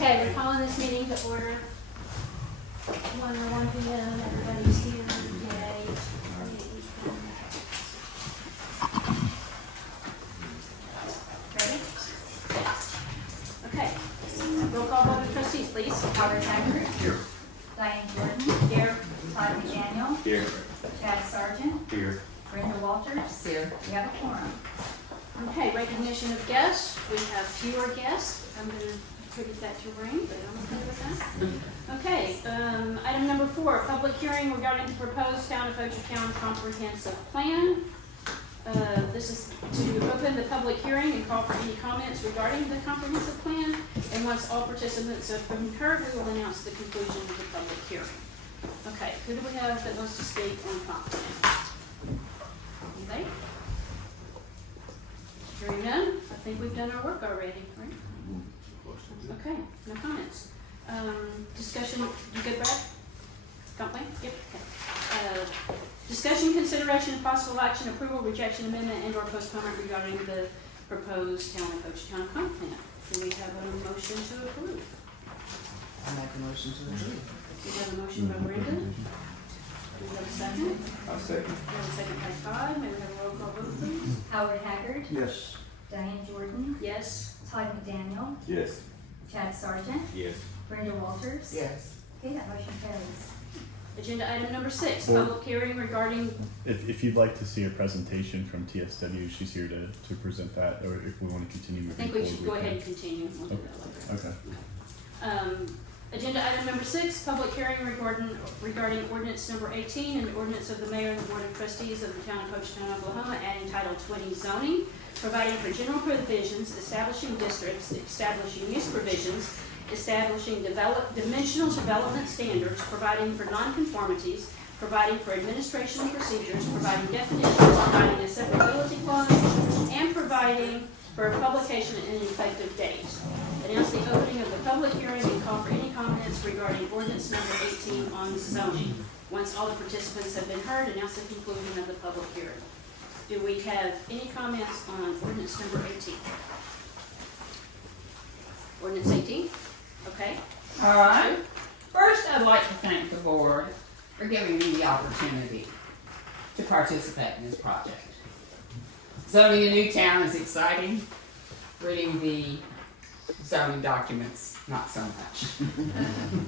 Okay, we're calling this meeting to order. 1:01 p.m. Everybody's here. Yay. Ready? Okay. Roll call vote of trustees, please. Hochatown. Here. Diane Jordan. Here. Todd McDaniel. Here. Chad Sargent. Here. Brenda Walters. Here. We have a quorum. Okay, recognition of guests. We have fewer guests. I'm going to attribute that to rain, but I'm okay with that. Okay, item number 4, public hearing regarding the proposed Town of Hochatown comprehensive plan. This is to open the public hearing and call for any comments regarding the comprehensive plan. And once all participants have been heard, we will announce the conclusion of the public hearing. Okay, who do we have that wants to speak on comp plan? Anybody? Hearing none, I think we've done our work already, right? Okay, no comments. Discussion, you good, Brad? Comp plan? Yep, okay. Discussion, consideration, and possible action, approval, rejection, amendment, and/or postponement regarding the proposed Town of Hochatown comp plan. Do we have a motion to approve? I make a motion to approve. We have a motion by Brenda. Do we have a second? I'll second. We have a second by Todd. May we have a roll call vote, please? Howard Haggard. Yes. Diane Jordan. Yes. Todd McDaniel. Yes. Chad Sargent. Yes. Brenda Walters. Yes. Okay, that motion carries. Agenda item number 6, Well- public hearing regarding, If you'd like to see a presentation from TSW, she's here to present that, or if we want to continue I moving think forward. we should go ahead and continue. We'll do that later. Okay. Agenda item number 6, public hearing regarding ordinance number 18 and ordinance of the mayor and the board of trustees of the town of Hochatown, Oklahoma, adding title 20 zoning, providing for general provisions, establishing districts, establishing use provisions, establishing dimensional development standards, providing for nonconformities, providing for administration and procedures, providing definitions, providing a severability clause, and providing for a publication and an effective date. Announce the opening of the public hearing and call for any comments regarding ordinance number 18 on zoning. Once all the participants have been heard, announce the conclusion of the public hearing. Do we have any comments on ordinance number 18? Ordinance 18? Okay. All right. First, I'd like to thank the board for giving me the opportunity to participate in this project. Zoning a new town is exciting. Reading the zoning documents, not so much.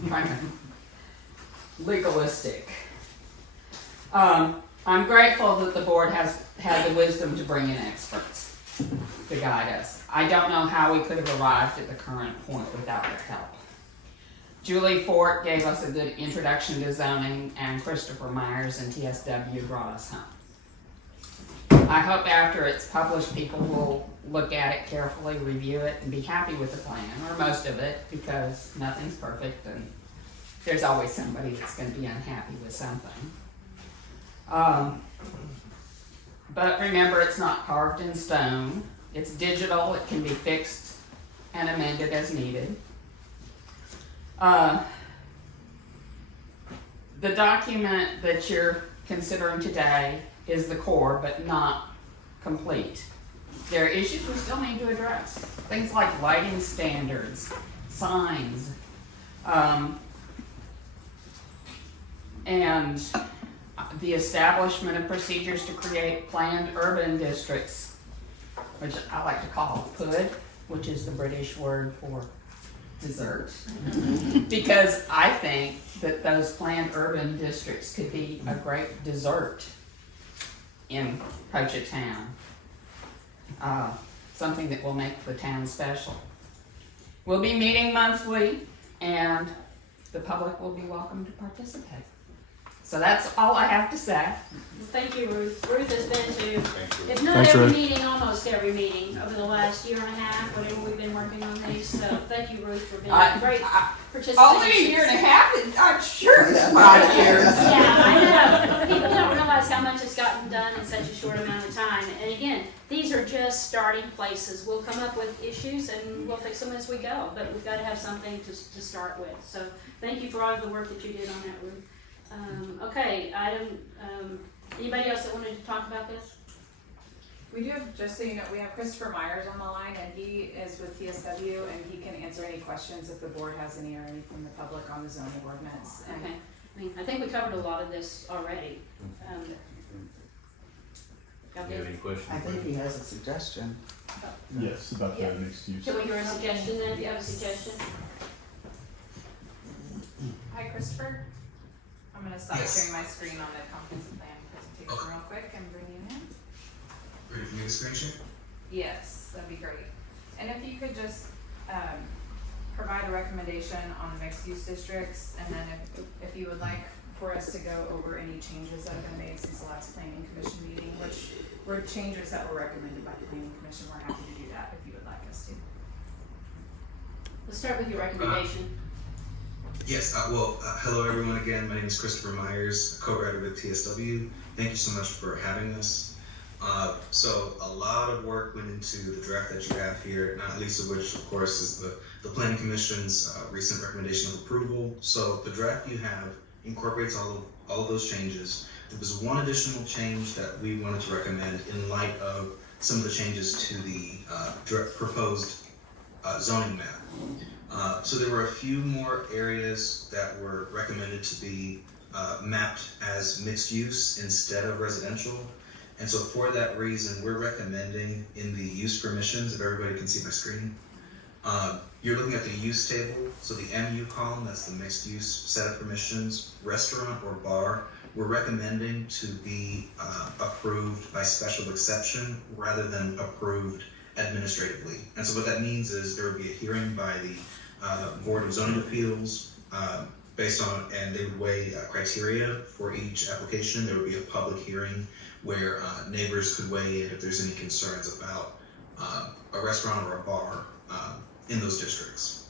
Kind of legalistic. I'm grateful that the board has had the wisdom to bring in experts to guide us. I don't know how we could have arrived at the current point without their help. Julie Fort gave us a good introduction to zoning, and Christopher Myers and TSW brought us home. I hope after it's published, people will look at it carefully, review it, and be happy with the plan, or most of it, because nothing's perfect, and there's always somebody that's going to be unhappy with something. But remember, it's not carved in stone. It's digital. It can be fixed and amended as needed. The document that you're considering today is the core, but not complete. There are issues we still need to address. Things like lighting standards, signs, and the establishment of procedures to create planned urban districts, which I like to call PUD, which is the British word for dessert. Because I think that those planned urban districts could be a great dessert in Hochatown. Something that will make the town special. We'll be meeting monthly, and the public will be welcome to participate. So that's all I have to say. Thank you, Ruth. Ruth has been to, if not Thanks, every Ruth. meeting, almost every meeting over the last year and a half, whatever we've been working on these. So thank you, Ruth, for being a great participant. Only a year and a half, I'm sure it's 5 years. Yeah, I know. People don't realize how much has gotten done in such a short amount of time. And again, these are just starting places. We'll come up with issues and we'll fix them as we go. But we've got to have something to start with. So thank you for all of the work that you did on that, Ruth. Okay, anybody else that wanted to talk about this? We do have, just so you know, we have Christopher Myers on the line, and he is with TSW, and he can answer any questions if the board has any or any from the public on the zoning ordinance. And Okay, I mean, I think we covered a lot of this already. Y'all Do you have good? any questions? I think he has a suggestion. Yes, about the Yeah. mixed use. Can we hear a suggestion then, if you have a suggestion? Hi, Christopher. I'm gonna stop Yes. sharing my screen on the comprehensive plan presentation real quick and bring you in. Ready for me to screen share? Yes, that'd be great. And if you could just, provide a recommendation on the mixed use districts, and then if you would like for us to go over any changes that have been made since the last planning commission meeting, which were changes that were recommended by the planning commission, we're happy to do that if you would like us to. Let's start with your recommendation. Yes, hello everyone again. My name is Christopher Myers, co-writer with TSW. Thank you so much for having us. So a lot of work went into the draft that you have here, not least of which, of course, is the Planning Commission's recent recommendation of approval. So the draft you have incorporates all of those changes. There was one additional change that we wanted to recommend in light of some of the changes to the proposed zoning map. So there were a few more areas that were recommended to be mapped as mixed use instead of residential. And so for that reason, we're recommending in the use permissions, if everybody can see my screen, you're looking at the use table. So the MU column, that's the mixed use set of permissions, restaurant or bar, we're recommending to be approved by special exception rather than approved administratively. And so what that means is there would be a hearing by the Board of Zoning Appeals based on, and they would weigh criteria for each application. There would be a public hearing where neighbors could weigh in if there's any concerns about a restaurant or a bar in those districts.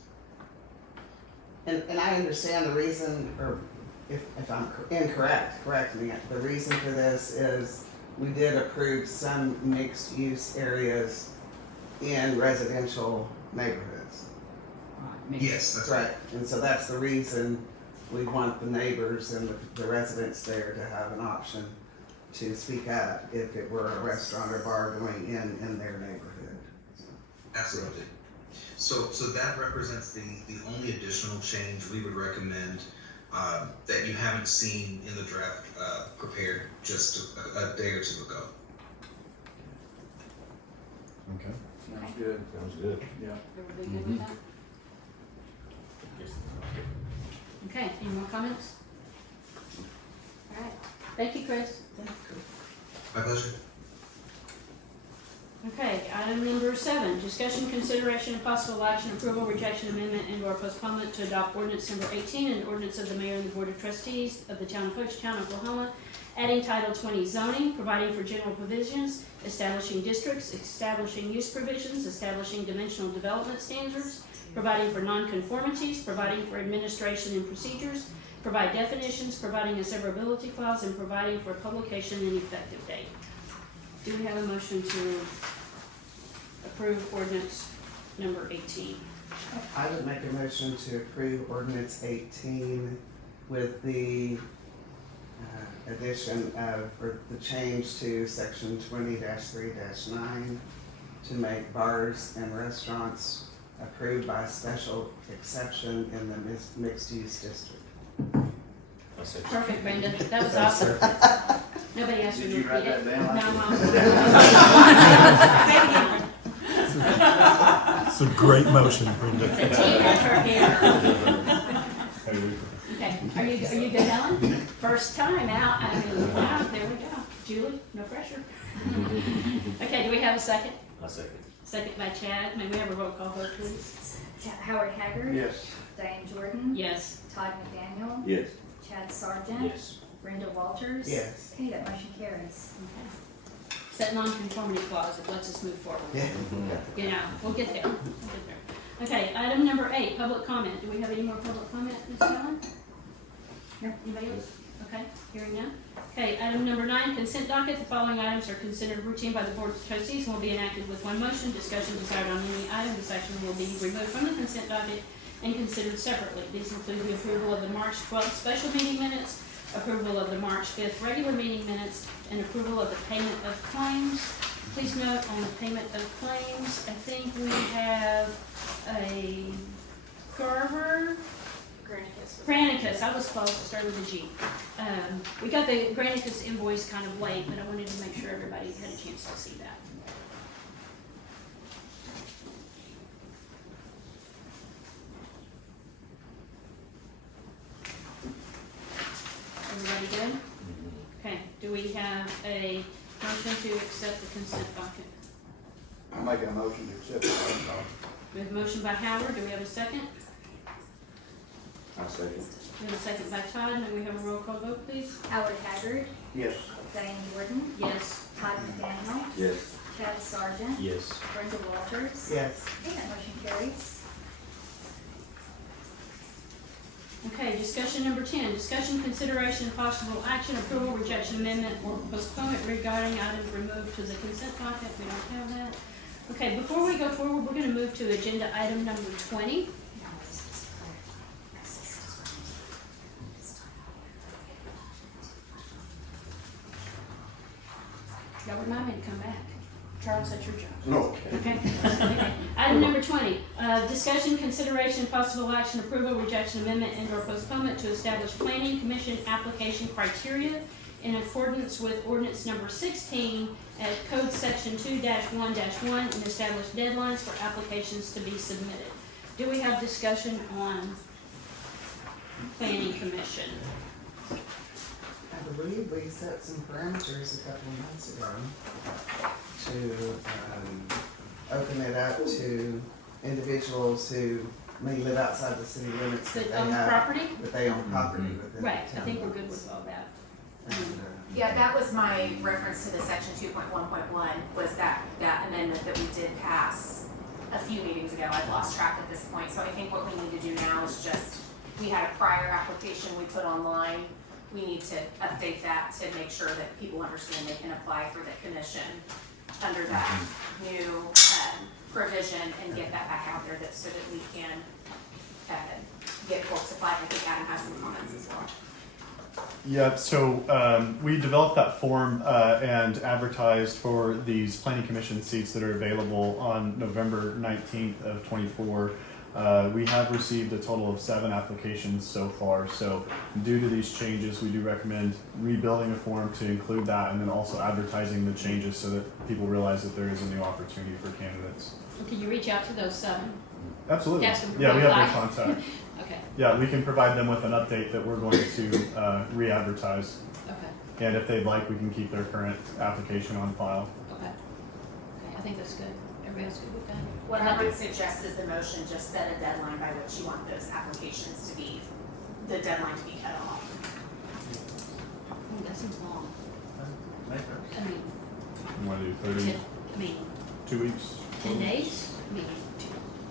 And I understand the reason, or if I'm incorrect, correct me, the reason for this is we did approve some mixed use areas in residential neighborhoods. Yes, that's right. Right, and so that's the reason we want the neighbors and the residents there to have an option to speak out if it were a restaurant or bar going in their neighborhood. Absolutely. So that represents the only additional change we would recommend that you haven't seen in the draft prepared just a day or two ago. Okay. Sounds good. Sounds good. Yeah. Everybody good with that? Okay, any more comments? All right, thank you, Chris. My pleasure. Okay, item number 7, discussion, consideration, and possible action, approval, rejection, amendment, and/or postponement to adopt ordinance number 18, an ordinance of the mayor and the board of trustees of the town of Hochatown, Oklahoma, adding Title 20 zoning, providing for general provisions, establishing districts, establishing use provisions, establishing dimensional development standards, providing for nonconformities, providing for administration and procedures, provide definitions, providing a severability clause, and providing for publication and effective date. Do we have a motion to approve ordinance number 18? I would make a motion to approve ordinance 18 with the addition of, or the change to section 20-3-9 to make bars and restaurants approved by special exception in the mixed use district. I said- Perfect, Brenda. That was awesome. Nobody asked you to Did you write repeat it. that down? No, Mom. It's a great motion, Brenda. It's a team effort here. Hey, Okay, are you good, Helen? First time out. I mean, wow, there we go. Julie, no pressure. Okay, do we have a second? I second. Second by Chad. May we have a roll call vote, please? Howard Haggard. Yes. Diane Jordan. Yes. Todd McDaniel. Yes. Chad Sargent. Yes. Brenda Walters. Yes. Okay, that motion carries. Okay. It's that non-conformity clause that lets us move forward. Yeah. You know, we'll get there. We'll get there. Okay, item number 8, public comment. Do we have any more public comment, Ms. Helen? No. Anybody else? Okay, hearing none. Okay, item number 9, consent docket. The following items are considered routine by the Board of Trustees and will be enacted with one motion. Discussion desired on any item. This action will be removed from the consent docket and considered separately. These include the approval of the March 12th special meeting minutes, approval of the March 5th regular meeting minutes, and approval of the payment of claims. Please note on the payment of claims, I think we have a Garver, Granicus, I was close, it started with a G. We got the Granicus invoice kind of late, but I wanted to make sure everybody had a chance to see that. Everybody good? Okay, do we have a motion to accept the consent docket? I'll make a motion to accept the We have a motion by Howard, do we have a second? I'll second. We have a second by Todd, and then we have a roll call vote, please. Howard Haggard, Yes. Diane Jordan, Yes. Todd McDaniel, Yes. Chad Sargent, Yes. Brenda Walters. Yes. Okay, that motion carries. Okay, discussion number 10, discussion, consideration, and possible action, approval, rejection, amendment, or postponement regarding items removed to the consent docket. We don't have that. Okay, before we go forward, we're gonna move to agenda item number 20. Y'all remind me to come back. Charles, that's your job. Okay. Okay. Item number 20, discussion, consideration, possible action, approval, rejection, amendment, and/or postponement to establish planning commission application criteria in accordance with ordinance number 16 at code section 2-1-1 and establish deadlines for applications to be submitted. Do we have discussion on planning commission? I believe we set some parameters a couple of months ago to open it up to individuals who may live outside the city limits that That they own have, property? that they own property within the Right, I town. think we're good with all that. And, Yeah, that was my reference to the section 2.1.1, was that amendment that we did pass a few meetings ago. I've lost track at this point, so I think what we need to do now is just, we had a prior application we put online. We need to update that to make sure that people understand they can apply for the commission under that new provision and get that back out there so that we can get folks applied. I think Adam has some comments as well. Yeah, so we developed that form and advertised for these planning commission seats that are available on November 19th of 24. We have received a total of 7 applications so far. So due to these changes, we do recommend rebuilding a form to include that and then also advertising the changes so that people realize that there is a new opportunity for candidates. Can you reach out to those 7? Absolutely. Ask them to Yeah, we have apply. their contact. Okay, Yeah, we can provide them with an update that we're going to re-advertise. okay, And if they'd like, we can keep their current application on file. okay. Okay, I think that's good. Everybody else good with that? What I would suggest is the motion just set a deadline by which you want those applications to be, the deadline to be cut off. Ooh, that seems long. I mean, You want to do 10, 2 weeks? 10 days? I mean,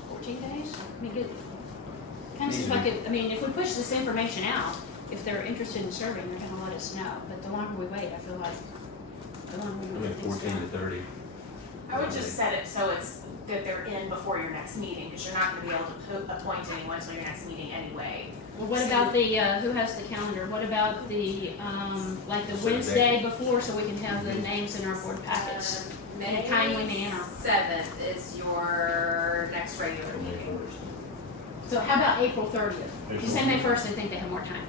14 days? I mean, good. Kind of seems like, if we push this information out, if they're interested in serving, they're gonna let us know. But the longer we wait, I feel like the longer we wait. things 14 down. to 30. I would just set it so it's that they're in before your next meeting, because you're not gonna be able to appoint anyone until your next meeting anyway. Well, what about the, who has the calendar? What about the, like the Wednesday before, so we can have the names in our board packets? In a timely manner. 7th is your next regular meeting. So how about April 30th? If you say May 1st, I think they have more time.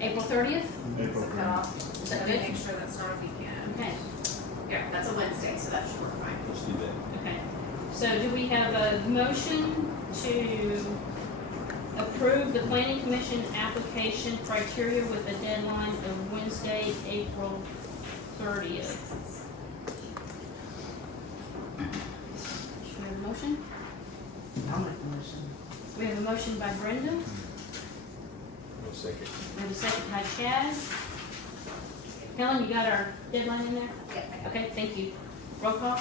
April 30th? April So 3rd. cut off. Is that Let me good? make sure that's not a weekend. Okay, Yeah, that's a Wednesday, so that should work fine. Let's do that. okay. So do we have a motion to approve the planning commission application criteria with a deadline of Wednesday, April 30th? Should we have a motion? I'll make the motion. We have a motion by Brenda. I'll second. We have a second by Chad. Helen, you got our deadline in there? Yep, I got it. Okay, thank you. Roll call?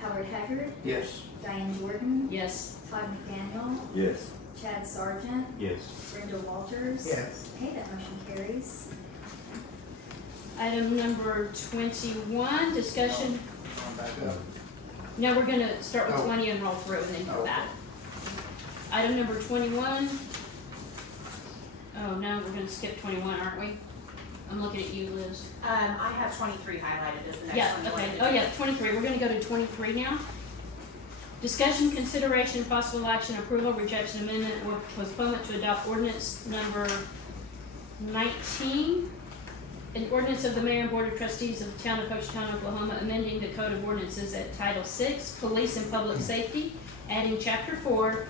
Howard Haggard, Yes. Diane Jordan, Yes. Todd McDaniel, Yes. Chad Sargent, Yes. Brenda Walters. Yes. Okay, that motion carries. Item number 21, discussion. No, we're gonna start with 20 and roll through and then go back. Item number 21. Oh, no, we're gonna skip 21, aren't we? I'm looking at you, Liz. I have 23 highlighted as the next Yeah, one. you okay, wanted to oh do. yeah, 23, we're gonna go to 23 now. Discussion, consideration, possible action, approval, rejection, amendment, or postponement to adopt ordinance number 19. An ordinance of the Mayor and Board of Trustees of the Town of Hochatown, Oklahoma, amending the Code of Ordinances at Title VI, Police and Public Safety, adding Chapter 4,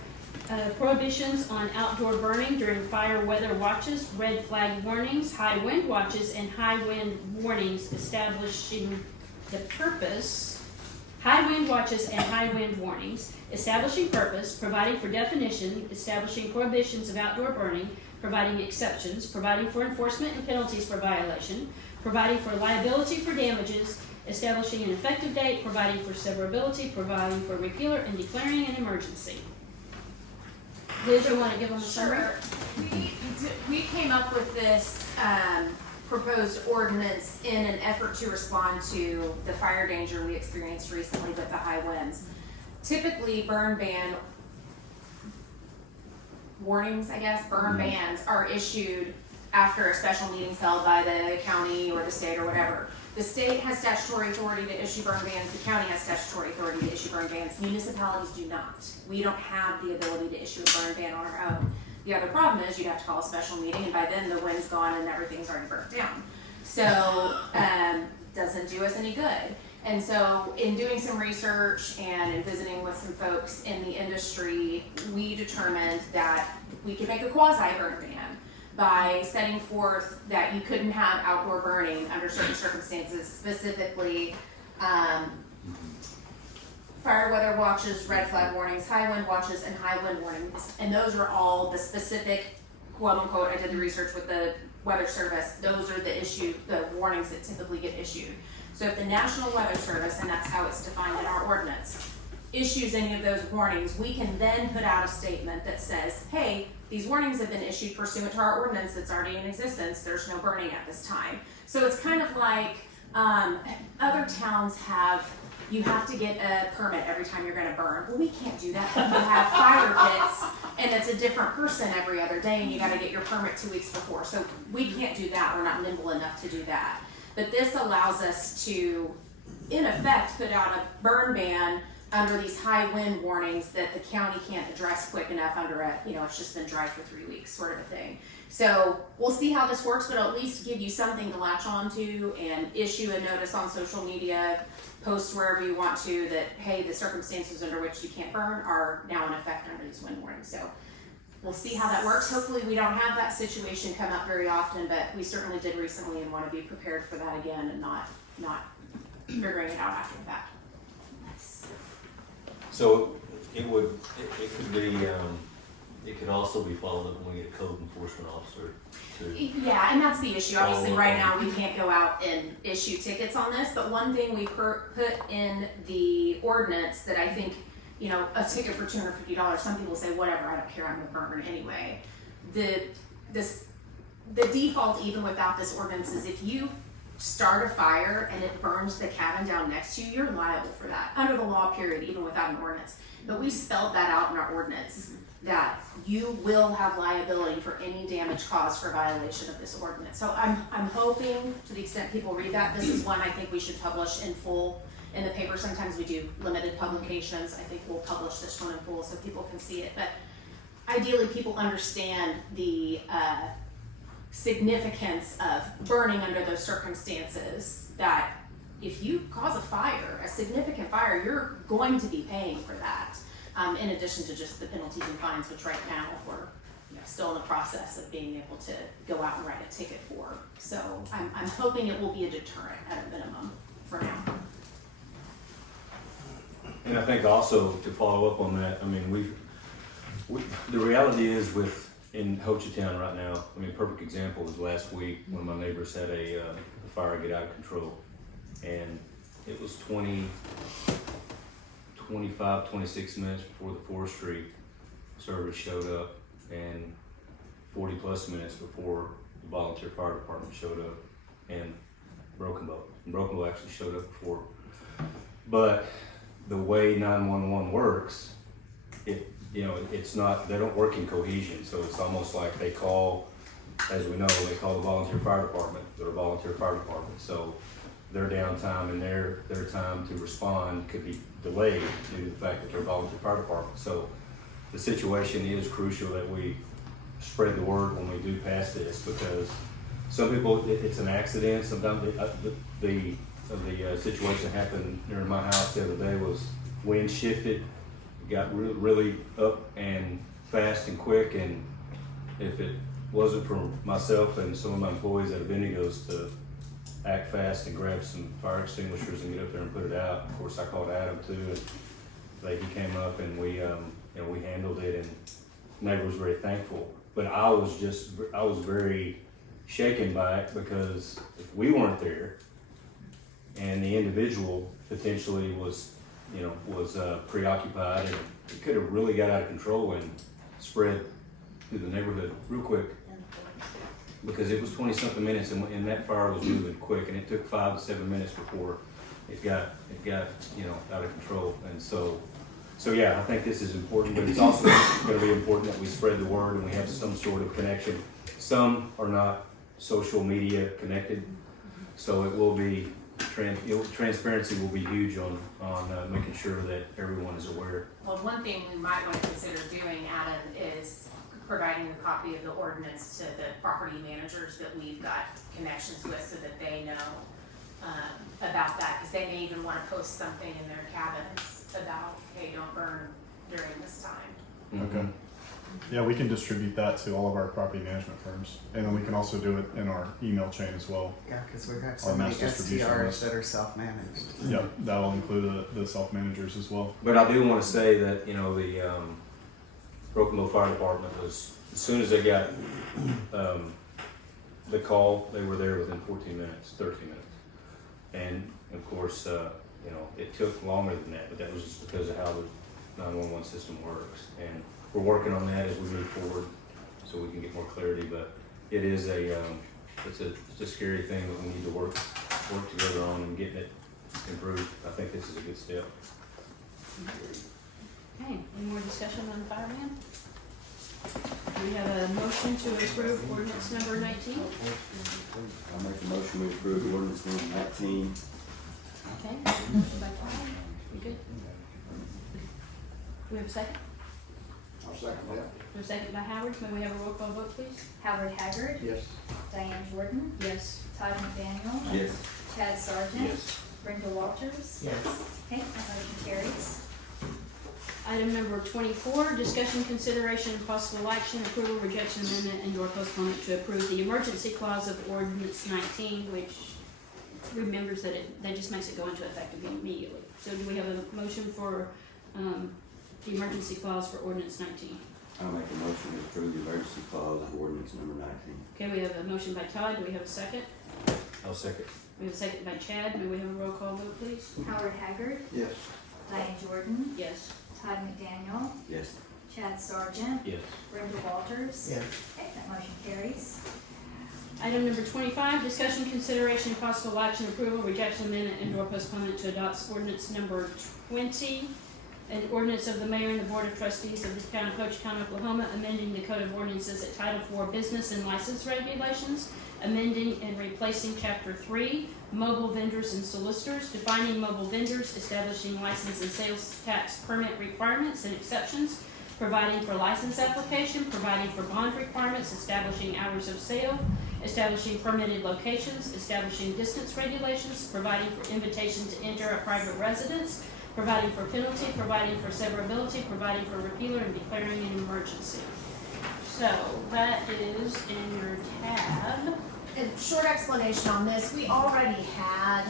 prohibitions on outdoor burning during fire weather watches, red flag warnings, high wind watches, and high wind warnings, establishing the purpose, high wind watches and high wind warnings, establishing purpose, providing for definition, establishing prohibitions of outdoor burning, providing exceptions, providing for enforcement and penalties for violation, providing for liability for damages, establishing an effective date, providing for severability, providing for repealer, and declaring an emergency. Liz, you want to give them a summary? Sure. We came up with this proposed ordinance in an effort to respond to the fire danger we experienced recently with the high winds. Typically, burn ban warnings, I guess, burn bans are issued after a special meeting held by the county or the state or whatever. The state has statutory authority to issue burn bans, the county has statutory authority to issue burn bans, municipalities do not. We don't have the ability to issue a burn ban on our own. The other problem is you'd have to call a special meeting, and by then the wind's gone and everything's already burnt down. So, doesn't do us any good. And so in doing some research and in visiting with some folks in the industry, we determined that we could make a quasi-burn ban by setting forth that you couldn't have outdoor burning under certain circumstances, specifically fire weather watches, red flag warnings, high wind watches, and high wind warnings. And those are all the specific, quote unquote, I did the research with the Weather Service, those are the warnings that typically get issued. So if the National Weather Service, and that's how it's defined in our ordinance, issues any of those warnings, we can then put out a statement that says, hey, these warnings have been issued pursuant to our ordinance that's already in existence, there's no burning at this time. So it's kind of like other towns have, you have to get a permit every time you're gonna burn. Well, we can't do that. You have fire pits, and it's a different person every other day, and you gotta get your permit 2 weeks before. So we can't do that, we're not nimble enough to do that. But this allows us to, in effect, put out a burn ban under these high wind warnings that the county can't address quick enough under a, it's just been dry for 3 weeks sort of a thing. So we'll see how this works, but at least give you something to latch onto and issue a notice on social media, post wherever you want to that, hey, the circumstances under which you can't burn are now in effect under these wind warnings. So we'll see how that works. Hopefully we don't have that situation come up very often, but we certainly did recently and want to be prepared for that again and not figuring it out after the fact. So it could be, it could also be followed up when we get a code enforcement officer to. Yeah, and that's the issue. Obviously, right now, we can't go out and issue tickets on this, but one thing we put in the ordinance that I think, a ticket for $250, some people say, whatever, I don't care, I'm gonna burn anyway. The default, even without this ordinance, is if you start a fire and it burns the cabin down next to you, you're liable for that, under the law, period, even without an ordinance. But we spelled that out in our ordinance, that you will have liability for any damage caused for violation of this ordinance. So I'm hoping, to the extent people read that, this is one I think we should publish in full in the paper. Sometimes we do limited publications. I think we'll publish this one in full so people can see it. But ideally, people understand the significance of burning under those circumstances, that if you cause a fire, a significant fire, you're going to be paying for that. In addition to just the penalties and fines, which right now we're still in the process of being able to go out and write a ticket for. So I'm hoping it will be a deterrent at a minimum for now. And I think also to follow up on that, I mean, the reality is in Hochatown right now, I mean, a perfect example was last week when my neighbors had a fire get out of control. And it was 25, 26 minutes before the forestry service showed up, and 40 plus minutes before the volunteer fire department showed up, and Broken Bow. And Broken Bow actually showed up before. But the way 911 works, it's not, they don't work in cohesion, so it's almost like they call as we know, they call the volunteer fire department, they're a volunteer fire department, so their downtime and their time to respond could be delayed due to the fact that they're a volunteer fire department. So the situation is crucial that we spread the word when we do pass this, because some people, it's an accident. Sometimes the situation happened near my house the other day was wind shifted, it got really up and fast and quick, and if it wasn't for myself and some of my employees at Bendigo's to act fast and grab some fire extinguishers and get up there and put it out. Of course, I called Adam too, and he came up and we handled it, and neighbor was very thankful. But I was very shaken by it, because if we weren't there and the individual potentially was preoccupied, and it could have really got out of control and spread through the neighborhood real quick. Because it was 20-something minutes, and that fire was moving quick, and it took 5 to 7 minutes before it got out of control. And so yeah, I think this is important, but it's also going to be important that we spread the word and we have some sort of connection. Some are not social media connected, so it will be transparency will be huge on making sure that everyone is aware. Well, one thing we might want to consider doing, Adam, is providing a copy of the ordinance to the property managers that we've got connections with, so that they know about that, because they may even want to post something in their cabins about, hey, don't burn during this time. Okay. Yeah, we can distribute that to all of our property management firms, and then we can also do it in our email chain as well. Yeah, because we've got Our so many mass distribution STRs list. that are self-managed. Yep, that'll include the self-managers as well. But I do want to say that, the Broken Bow Fire Department was, as soon as they got the call, they were there within 14 minutes, 13 minutes. And of course, it took longer than that, but that was just because of how the 911 system works. And we're working on that as we move forward, so we can get more clarity. But it is it's a scary thing that we need to work together on and getting it improved. I think this is a good step. Okay, any more discussion on the fireman? We have a motion to approve ordinance number 19. I make a motion to approve ordinance number 19. Okay, motion by Todd, we good? Do we have a second? I'll second that. Do we have a second by Howard? May we have a roll call vote, please? Howard Haggard. Yes. Diane Jordan. Yes. Todd McDaniel. Yes. Chad Sargent. Yes. Brenda Walters. Yes. Okay, that motion carries. Item number 24, discussion, consideration, and possible action, approval, rejection, amendment, and/or postponement to approve the emergency clause of ordinance 19, which remembers that that just makes it go into effect immediately. So do we have a motion for the emergency clause for ordinance 19? I make a motion to approve the emergency clause of ordinance number 19. Okay, we have a motion by Todd. Do we have a second? I'll second. We have a second by Chad. May we have a roll call vote, please? Howard Haggard. Yes. Diane Jordan. Yes. Todd McDaniel. Yes. Chad Sargent. Yes. Brenda Walters. Yes. Okay, that motion carries. Item number 25, discussion, consideration, and possible action, approval, rejection, amendment, and/or postponement to adopt ordinance number 20, an ordinance of the mayor and the board of trustees of the town of Hochatown, Oklahoma, amending the code of ordinances at Title IV Business and License Regulations, amending and replacing Chapter 3, mobile vendors and solicitors, defining mobile vendors, establishing license and sales tax permit requirements and exceptions, providing for license application, providing for bond requirements, establishing hours of sale, establishing permitted locations, establishing distance regulations, providing for invitation to enter a private residence, providing for penalty, providing for severability, providing for repealer, and declaring an emergency. So that is in your tab. A short explanation on this, we already had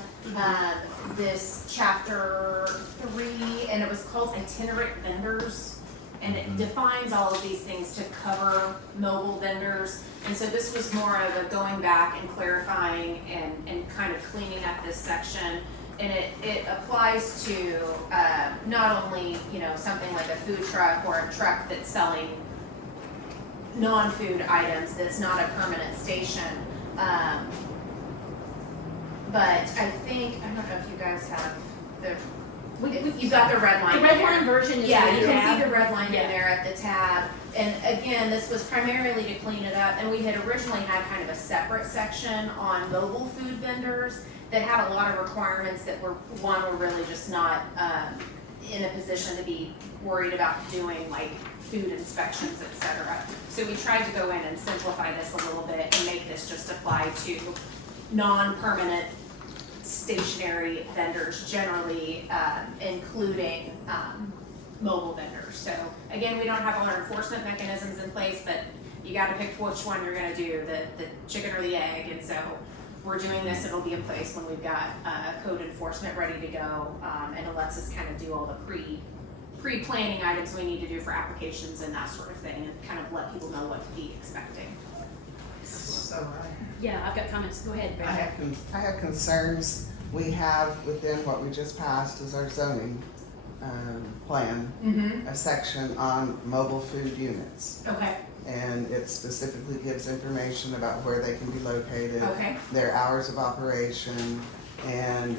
this chapter 3, and it was called itinerant vendors, and it defines all of these things to cover mobile vendors. And so this was more of a going back and clarifying and kind of cleaning up this section. And it applies to not only, something like a food truck or a truck that's selling non-food items that's not a permanent station. But I don't know if you guys have the You've got the red line. The red in there. line version is Yeah, the you can tab. see the red line Yeah. in there at the tab. And again, this was primarily to clean it up, and we had originally had kind of a separate section on mobile food vendors that had a lot of requirements that were really just not, in a position to be worried about doing like food inspections, et cetera. So we tried to go in and simplify this a little bit and make this just apply to non-permanent stationary vendors generally, including, mobile vendors. So again, we don't have all our enforcement mechanisms in place, but you gotta pick which one you're gonna do, the chicken or the egg. And so we're doing this, it'll be in place when we've got, code enforcement ready to go. And it lets us kind of do all the pre-planning items we need to do for applications and that sort of thing, and kind of let people know what to be expecting. So Yeah, I've got comments. Go ahead, I Brandon. have concerns. We have within what we just passed is our zoning plan, Mm-hmm. a section on mobile food units. Okay, And it specifically gives information about where they can be located, okay, their hours of operation, and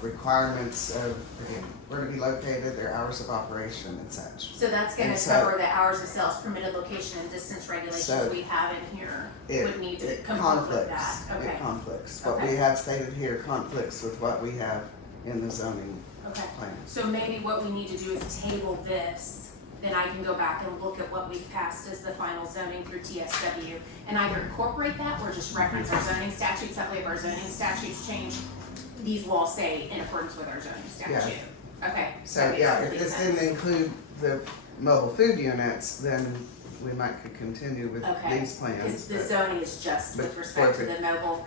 requirements of, again, where to be located, their hours of operation and such. so that's gonna And so- cover the hours of sales, permitted location, and distance regulations So we have in here It- would need to it comport with conflicts. that, okay, It conflicts. What we Okay. have stated here conflicts with what we have in the zoning okay. plan. So maybe what we need to do is table this, then I can go back and look at what we've passed as the final zoning through TSW, and either incorporate that or just reference our zoning statutes, that way if our zoning statutes change, these will all say in accordance with our zoning statute. Okay. So, that makes yeah, if complete this sense. didn't include the mobile food units, then we might could continue with Okay, these plans. Because the but zoning is just with but respect to for the mobile,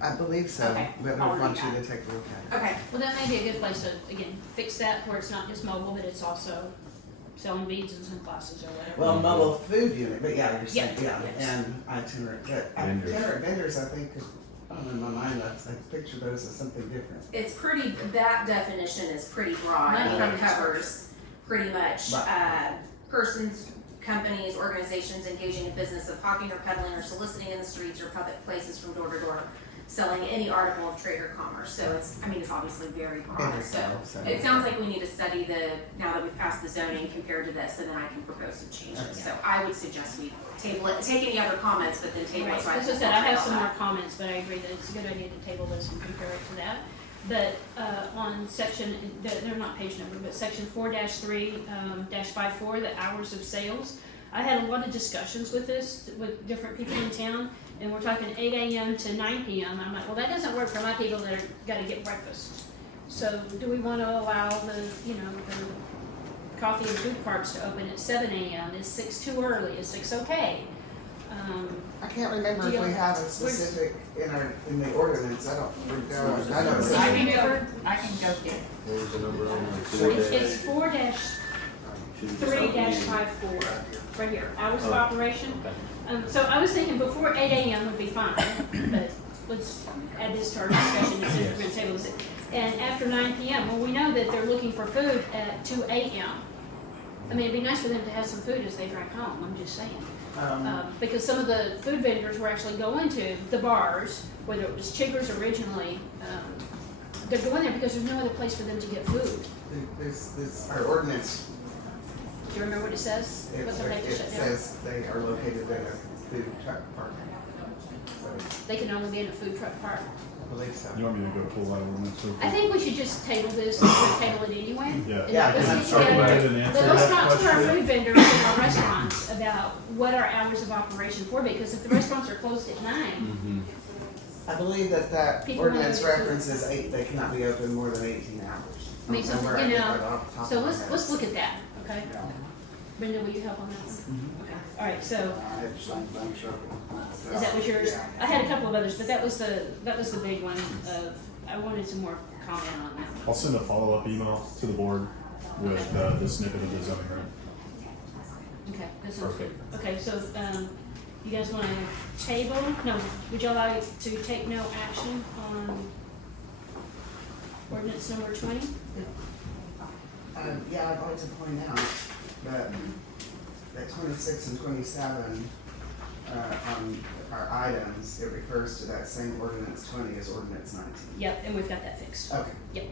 I believe so, Okay, but we I'll want read you that. to take a look at it. okay, Well, that may be a good place to, again, fix that where it's not just mobile, but it's also selling beads and sunglasses or whatever. Well, mobile food unit, but yeah, you're saying, Yeah, yeah, yes. and itinerant, but Vendors. itinerant vendors, I think, in my mind, I picture those as something different. it's pretty, that definition is pretty broad, Money it orders. covers pretty much, Right. persons, companies, organizations engaging in business of hawking or peddling or soliciting in the streets or public places from door to door, selling any article of trade or commerce, so it's, I mean, it's obviously very broad, so. It sounds like we need to study now that we've passed the zoning compared to this, and then I can propose some changes. So I would suggest we table it, take any other comments, but then table Right, it so I as can. I said, I have some all more that. comments, but I agree that it's a good idea to table this and compare it to that. But, on section, they're not page number, but section 4-3, -54, the hours of sales. I had a lot of discussions with this, with different people in town, and we're talking 8 AM to 9 PM. I'm like, well, that doesn't work for my people that are, gotta get breakfast. So do we wanna allow the coffee and food carts to open at 7 AM? Is 6 too early? Is 6 okay? I can't remember if Do we you- have a specific in the ordinance, I don't, I know it's. I can go get it. What was the number on It's 4-3-54, right here, hours of operation. So I was thinking before 8 AM would be fine, but let's add this to our discussion, as soon as we're gonna table this. And after 9 PM, well, we know that they're looking for food at 2 AM. I mean, it'd be nice for them to have some food as they drive home, I'm just saying. Because some of the food vendors were actually going to the bars, whether it was Chiggers originally, they're going there because there's no other place for them to get food. This, our ordinance, Do you remember what it says? it What's the place to shut down? says they are located in a food truck park. So, They can only be in a food truck park. I believe so. You want me to go pull that ordinance? real I quick? think we should just table this, we'll table it anyway. Yeah. And Yeah, let's and get So go together. ahead and answer But let's that talk to our question. food vendors and our restaurants about what our hours of operation for, because if the restaurants are closed at 9, I believe that People ordinance wanna- references they cannot be open more than 18 hours. I mean, so, And we're you at know, that off the top so of my let's head. look at that, okay? Brenda, will you help on that one? Okay, all right, so, is that was yours? I had a couple of others, but that was the big one of, I wanted some more comment on that. I'll send a follow-up email to the board with the snippet of the zoning, right? Okay, that sounds good. Perfect. Okay, so, you guys wanna table, no, would y'all like to take no action on ordinance number 20? Yeah, I'd like to point out that 26 and 27 on our items, it refers to that same ordinance 20 as ordinance 19. Yep, and we've got that fixed. Okay. Yep.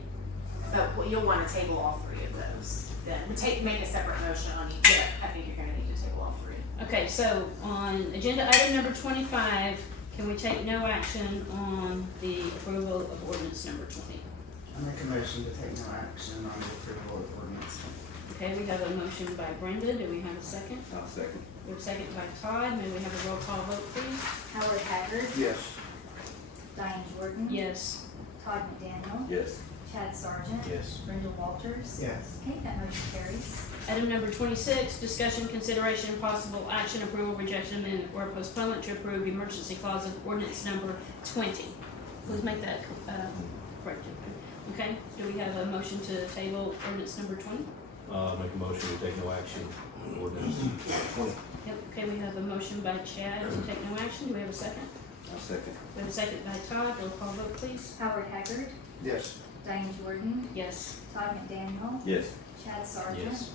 but you'll wanna table all three of those. Then, make a separate motion on each, but I think you're gonna need to table all three. Okay, so on agenda item number 25, can we take no action on the approval of ordinance number 20? I make a motion to take no action on the approval of ordinance. Okay, we have a motion by Brenda. Do we have a second? I'll second. We have a second by Todd. May we have a roll call vote, please? Howard Haggard, Yes. Diane Jordan. Yes. Todd McDaniel. Yes. Chad Sargent. Yes. Brenda Walters. Yes. Okay, that motion carries. Item number 26, discussion, consideration, and possible action, approval, rejection, amendment, or postponement to approve emergency clause of ordinance number 20. Please make that corrected. Okay, do we have a motion to table ordinance number 20? Make a motion to take no action on ordinance 20. Yep, okay, we have a motion by Chad to take no action. Do we have a second? I'll second. We have a second by Todd. Roll call vote, please. Howard Haggard, Yes. Diane Jordan, Yes. Todd McDaniel, Yes. Chad Sargent. Yes.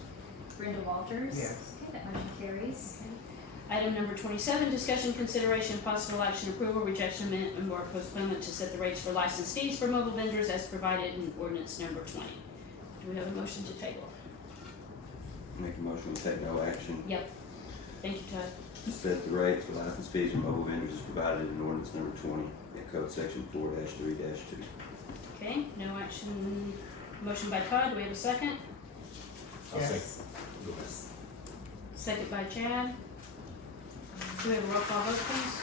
Brenda Walters. Yes. Okay, that motion carries. Item number 27, discussion, consideration, possible action, approval, rejection, amendment, or postponement to set the rates for licensed fees for mobile vendors as provided in ordinance number 20. Do we have a motion to table? Make a motion to take no action. Yep. Thank you, Todd. To set the rate for license fees for mobile vendors is provided in ordinance number 20 at code section 4-3-2. Okay, no action. Motion by Todd. Do we have a second? I'll Yes. second. Go ahead. Second by Chad. Do we have a roll call vote, please?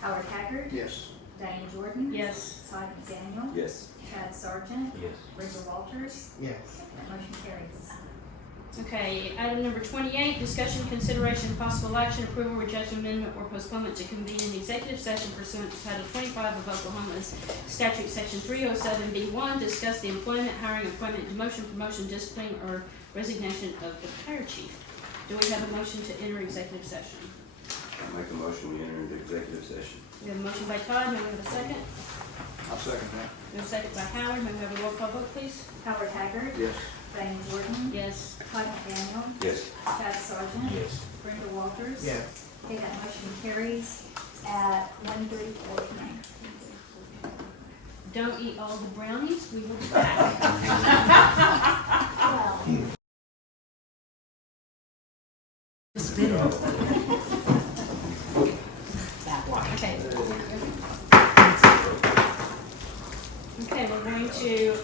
Howard Haggard, Yes. Diane Jordan. Yes. Todd McDaniel. Yes. Chad Sargent. Yes. Brenda Walters. Yes. That motion carries. Okay, item number 28, discussion, consideration, possible action, approval, rejection, amendment, or postponement to convene an executive session pursuant to Title 25 of Oklahoma's statute, section 307B1, discuss the employment, hiring, appointment, demotion, promotion, discipline, or resignation of the fire chief. Do we have a motion to enter executive session? I'll make a motion we enter into executive session. We have a motion by Todd. May we have a second? I'll second that. We have a second by Howard. May we have a roll call vote, please? Howard Haggard, Yes. Diane Jordan. Yes. Todd McDaniel. Yes. Chad Sargent. Yes. Brenda Walters. Yes. Okay, that motion carries at 1:34 p.m. Don't eat all the brownies. We will be back. Well, Okay. Okay, we're going to,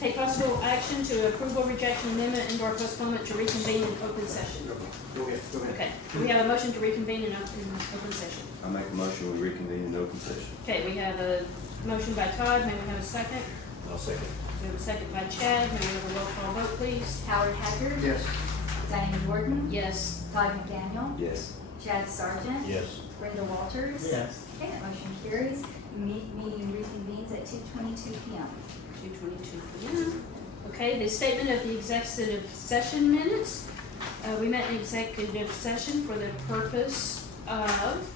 take possible action to approval, rejection, amendment, and/or postponement to reconvene in open session. Go ahead. Okay, we have a motion to reconvene in open session. I'll make a motion we reconvene in open session. Okay, we have a motion by Todd. May we have a second? I'll second. We have a second by Chad. May we have a roll call vote, please? Howard Haggard. Yes. Diane Jordan. Yes. Todd McDaniel. Yes. Chad Sargent. Yes. Brenda Walters. Yes. Okay, that motion carries. Meeting reconvenes at 2:22 p.m. 2:22 p.m. Okay, the statement of the executive session minutes. We met in executive session for the purpose of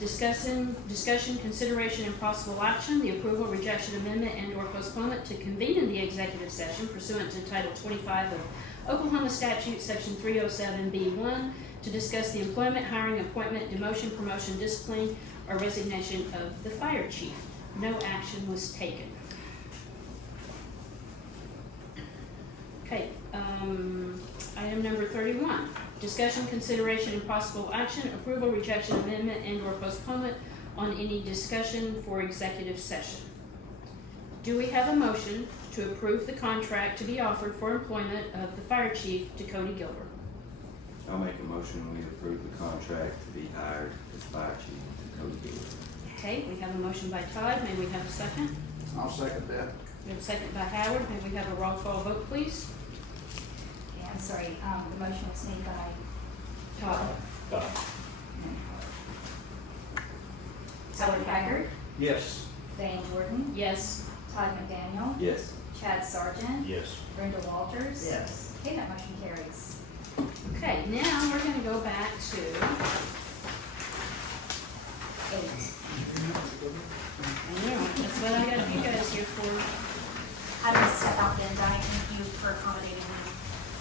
discussion, consideration, and possible action, the approval, rejection, amendment, and/or postponement to convene in the executive session pursuant to Title 25 of Oklahoma Statute, Section 307B1, to discuss the employment, hiring, appointment, demotion, promotion, discipline, or resignation of the fire chief. No action was taken. Okay, item number 31, discussion, consideration, and possible action, approval, rejection, amendment, and/or postponement on any discussion for executive session. Do we have a motion to approve the contract to be offered for employment of the fire chief to Cody Gilbert? I'll make a motion we approve the contract to be hired as fire chief to Cody Gilbert. Okay, we have a motion by Todd. May we have a second? I'll second that. We have a second by Howard. May we have a roll call vote, please? Okay, I'm sorry, the motion was made by Todd. Howard Haggard, Yes. Diane Jordan, Yes. Todd McDaniel, Yes. Chad Sargent, Yes. Brenda Walters. Yes. Okay, that motion carries. Okay, now we're gonna go back to 8. I know, that's what I got you guys here for. I will step out then, Diane, thank you for accommodating me.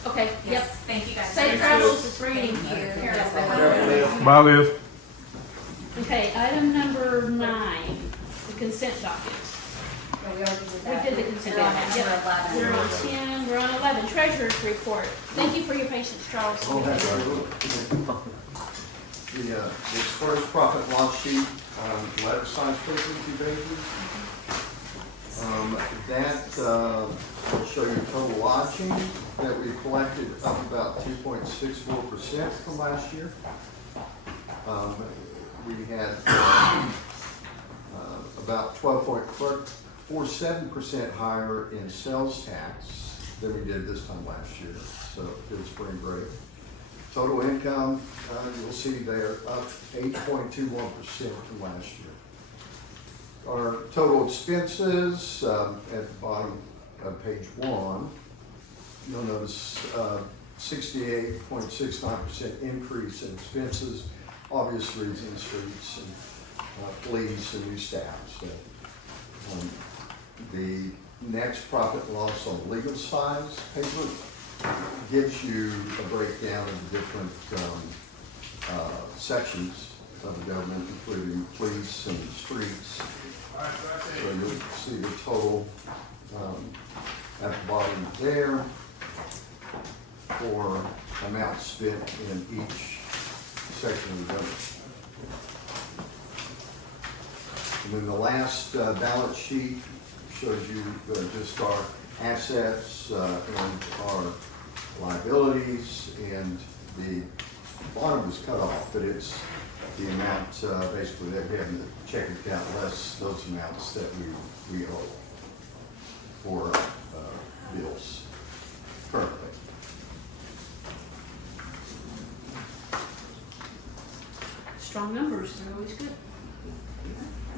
Okay, Yes, yep. thank you guys. Safe travels, it's raining. Thank you. Yes. Bye, Liz. Okay, item number 9, the consent docket. Yeah, we already did We that. did the consent We're on agenda. number 11. We're on 10, we're on 11, treasurer's report. Thank you for your patience, Charles. The first profit and loss sheet, letter size paper, 2 pages. Will show you total lodging that we collected up about 2.64% from last year. We had about 12.47% higher in sales tax than we did this time last year, so it was pretty great. Total income, you'll see there, up 8.21% from last year. Our total expenses, at the bottom of page 1, you'll notice 68.69% increase in expenses, obvious reasons, streets and police and new staff. So, the next profit and loss on the legal size paper gives you a breakdown of the different sections of the government, including police and streets. So you'll see the total at the bottom there for amounts spent in each section of the government. And then the last balance sheet shows you just our assets and our liabilities, and the bottom was cut off, but it's the amount basically that we have in the checking account less those amounts that we owe for bills currently. Strong numbers, they're always good.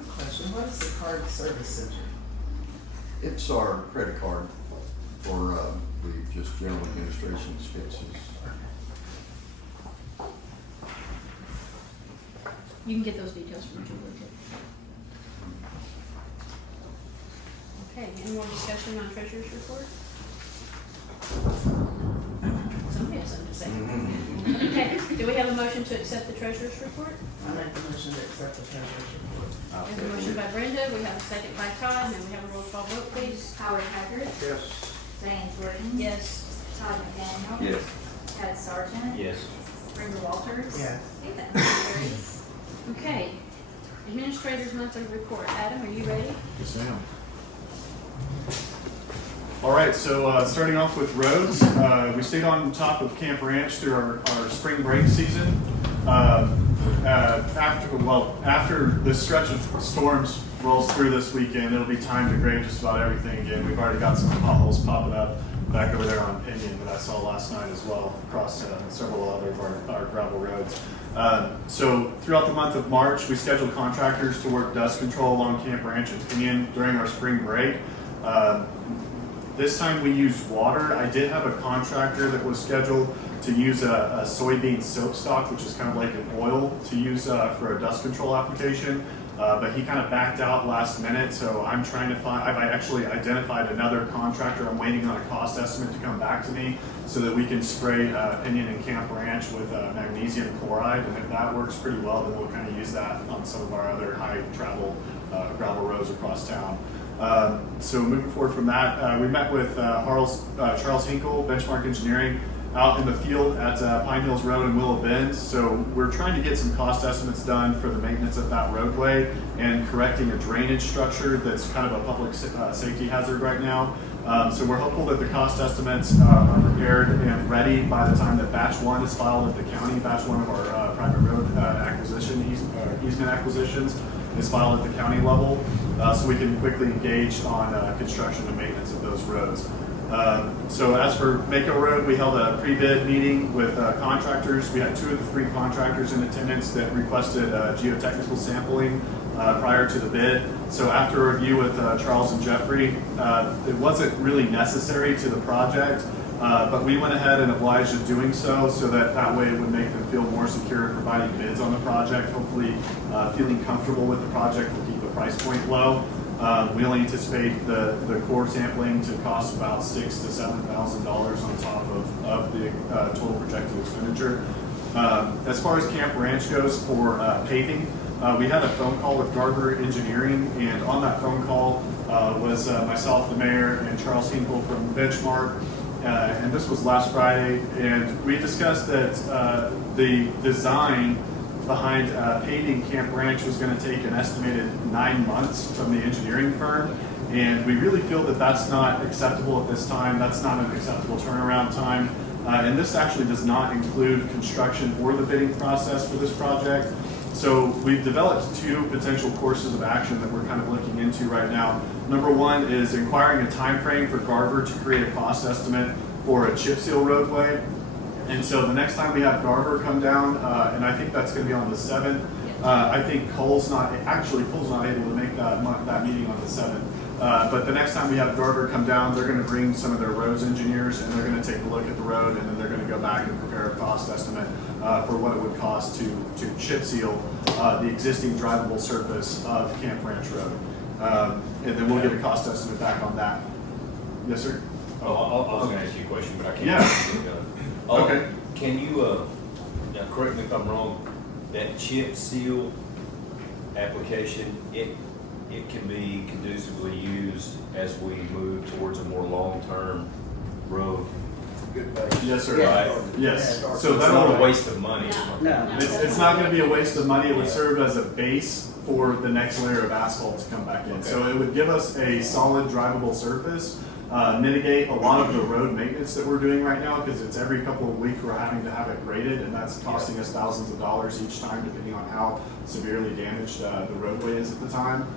Question, what is the card service center? It's our credit card for the just general administration expenses. You can get those details from Julie too. Okay, any more discussion on treasurer's report? Somebody has something to say. Okay, do we have a motion to accept the treasurer's report? I make the motion to accept the treasurer's report. We have a motion by Brenda, we have a second by Todd, and we have a roll call vote, please. Howard Haggard, Yes. Diane Jordan. Yes. Todd McDaniel. Yes. Ted Sargent. Yes. Brenda Walters. Yes. Okay, that motion carries. Okay, administrator's monthly report. Adam, are you ready? Yes, ma'am. All right, so starting off with roads, we stayed on top of Camp Ranch through our spring break season. After this stretch of storms rolls through this weekend, it'll be time to grade just about everything again. We've already got some potholes popping up back over there on Pinion that I saw last night as well across several other of our gravel roads. So throughout the month of March, we scheduled contractors to work dust control along Camp Ranch and Pinion during our spring break. This time we used water. I did have a contractor that was scheduled to use a soybean soap stock, which is kind of like an oil to use for a dust control application. But he kind of backed out last minute, so I'm trying to find, I've actually identified another contractor. I'm waiting on a cost estimate to come back to me so that we can spray Pinion and Camp Ranch with magnesium chloride, and if that works pretty well, then we'll kind of use that on some of our other high travel gravel roads across town. So moving forward from that, we met with Charles Hinkle, Benchmark Engineering, out in the field at Pine Hills Road and Willow Bend. So we're trying to get some cost estimates done for the maintenance of that roadway and correcting a drainage structure that's kind of a public safety hazard right now. So we're hopeful that the cost estimates are prepared and ready by the time that batch 1 is filed at the county. Batch 1 of our private road easement acquisitions is filed at the county level, so we can quickly engage on construction and maintenance of those roads. So as for Mako Road, we held a pre-bid meeting with contractors. We had 2 of the 3 contractors in attendance that requested geotechnical sampling prior to the bid. So after a review with Charles and Jeffrey, it wasn't really necessary to the project, but we went ahead and obliged in doing so that way it would make them feel more secure in providing bids on the project. Hopefully feeling comfortable with the project will keep the price point low. We only anticipate the core sampling to cost about $6,000 to $7,000 on top of the total projected expenditure. As far as Camp Ranch goes for paving, we had a phone call with Garber Engineering, and on that phone call was myself, the mayor, and Charles Hinkle from Benchmark. And this was last Friday, and we discussed that the design behind paving Camp Ranch was going to take an estimated 9 months from the engineering firm. And we really feel that that's not acceptable at this time. That's not an acceptable turnaround time. And this actually does not include construction or the bidding process for this project. So we've developed 2 potential courses of action that we're kind of looking into right now. Number 1 is inquiring a time frame for Garber to create a cost estimate for a chip seal roadway. And so the next time we have Garber come down, and I think that's going to be on the 7th, I think Cole's not able to make that meeting on the 7th. But the next time we have Garber come down, they're going to bring some of their roads engineers, and they're going to take a look at the road, and then they're going to go back and prepare a cost estimate for what it would cost to chip seal the existing drivable surface of Camp Ranch Road. And then we'll get a cost estimate back on that. Yes, sir? I was gonna ask you a question, but I can't. Yeah. Okay. Can you, now correct me if I'm wrong, that chip seal application, it can be conducively used as we move towards a more long-term road? Good base. Yes, sir. Right. Yes. So So it's not a waste of money. No. it's not going to be a waste of money. It would serve as a base for the next layer of asphalt to come back in. Okay. So it would give us a solid drivable surface, mitigate a lot of the road maintenance that we're doing right now, because it's every couple of weeks we're having to have it graded, and that's costing us thousands of dollars each time, depending on how severely damaged the roadway is at the time.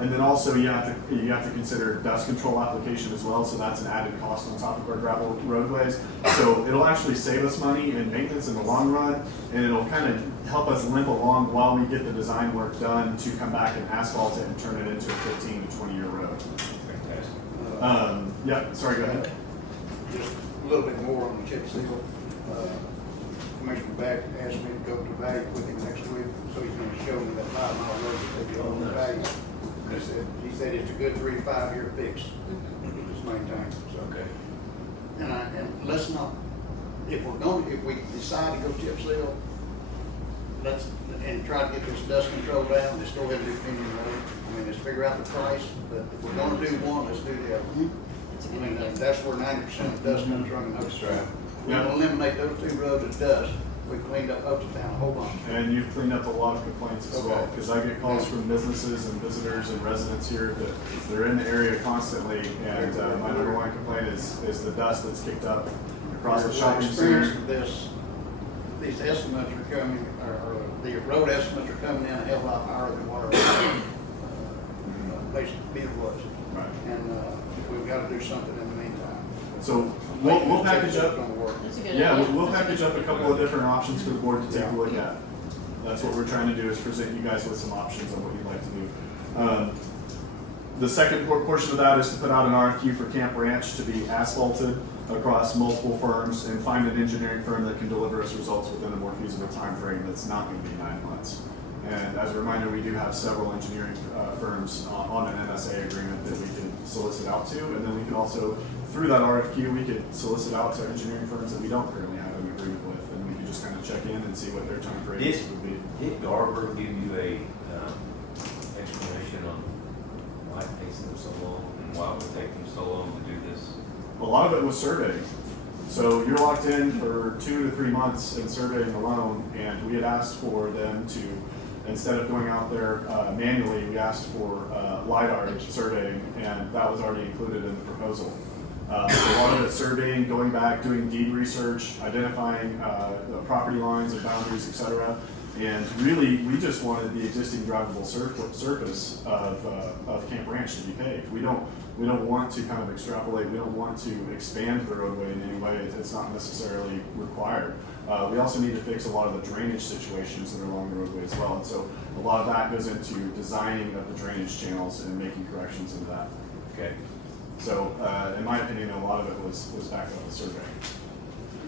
And then also you have to consider dust control application as well, so that's an added cost on top of our gravel roadways. So it'll actually save us money in maintenance in the long run, and it'll kind of help us limp along while we get the design work done to come back and asphalt it and turn it into a 15 to 20 year road. Fantastic. Yeah, sorry, go ahead. Just a little bit more on the chip seal. Commissioner Beck asked me to go to Valley with him next week, so he's gonna show me that 5 mile road that they built on the Valley. He said it's a good 3 to 5 year fix, just maintain, so. Okay. And let's not, if we decide to go chip seal, and try to get this dust control down, let's go ahead and do Pinion Road. I mean, let's figure out the price, but if we're gonna do one, let's do the other. I mean, that's where 90% of dust comes from in Hochatown. We're gonna eliminate those 2 roads of dust. We cleaned up Hochatown a whole bunch. And you've cleaned up a lot of complaints as well, Okay. because I get calls from businesses and visitors and residents here that they're in the area constantly, and my number 1 complaint is the dust that's kicked up across the shopping Experience center. with this, these estimates are coming, or the road estimates are coming in a hell of a lot higher than what our basic bid was. Right. And we've got to do something in the meantime. So we'll package up. Gonna work. That's a good Yeah, idea. we'll package up a couple of different options for the board to take a look at. That's what we're trying to do, is present you guys with some options on what you'd like to do. The second portion of that is to put out an RFQ for Camp Ranch to be asphalted across multiple firms and find an engineering firm that can deliver us results within a more feasible time frame that's not going to be 9 months. And as a reminder, we do have several engineering firms on an MSA agreement that we can solicit out to, and then we can also, through that RFQ, we could solicit out to engineering firms that we don't currently have an agreement with, and we can just kind of check in and see what their time frames would be. Did Garber give you a explanation on why it takes them so long and why it would take them so long to do this? A lot of it was surveying. So you're locked in for 2 to 3 months in surveying alone, and we had asked for them to, instead of going out there manually, we asked for LiDAR surveying, and that was already included in the proposal. So a lot of it surveying, going back, doing deed research, identifying the property lines and boundaries, et cetera. And really, we just wanted the existing drivable surface of Camp Ranch to be paved. We don't want to kind of extrapolate. We don't want to expand the roadway in any way. It's not necessarily required. We also need to fix a lot of the drainage situations that are along the roadway as well. And so a lot of that goes into designing of the drainage channels and making corrections into that. Okay. So in my opinion, a lot of it was backed up with surveying.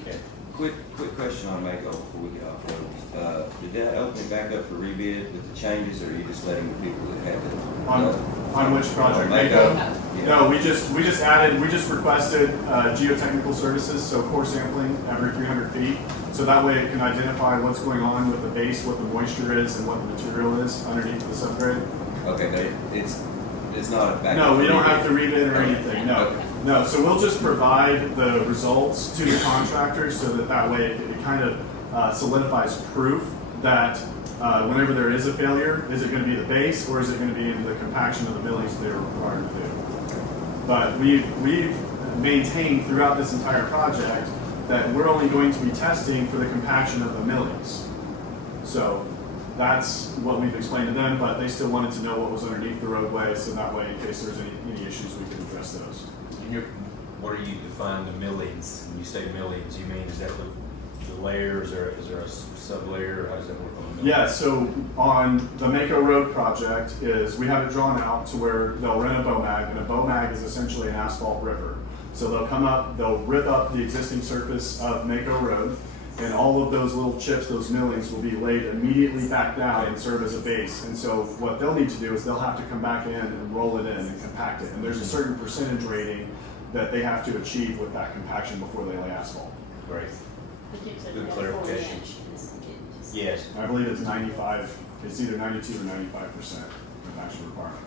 Okay. Quick question on Mako before we get off roads. Did that open it back up for rebid with the changes, or are you just letting the people that have it? On which project? Mako? No, we just requested geotechnical services, so core sampling every 300 feet. So that way it can identify what's going on with the base, what the moisture is, and what the material is underneath the subgrade. Okay, but it's not a back. No, we don't have to rebid or anything, no. No, so we'll just provide the results to the contractors so that way it kind of solidifies proof that whenever there is a failure, is it going to be the base or is it going to be in the compaction of the millings they're required to do? But we've maintained throughout this entire project that we're only going to be testing for the compaction of the millings. So that's what we've explained to them, but they still wanted to know what was underneath the roadway, so that way, in case there's any issues, we can address those. What are you define the millings? When you say millings, you mean, is that the layers, or is there a sub-layer? How does that work on the millings? Yeah, so on the Mako Road project is, we have it drawn out to where they'll rent a bow mag, and a bow mag is essentially an asphalt ripper. So they'll come up, they'll rip up the existing surface of Mako Road, and all of those little chips, those millings, will be laid immediately back down and serve as a base. And so what they'll need to do is they'll have to come back in and roll it in and compact it. And there's a certain percentage rating that they have to achieve with that compaction before they lay asphalt. Great. Good Good clarification. Yes. I believe it's 95, it's either 92 or 95% compaction requirement.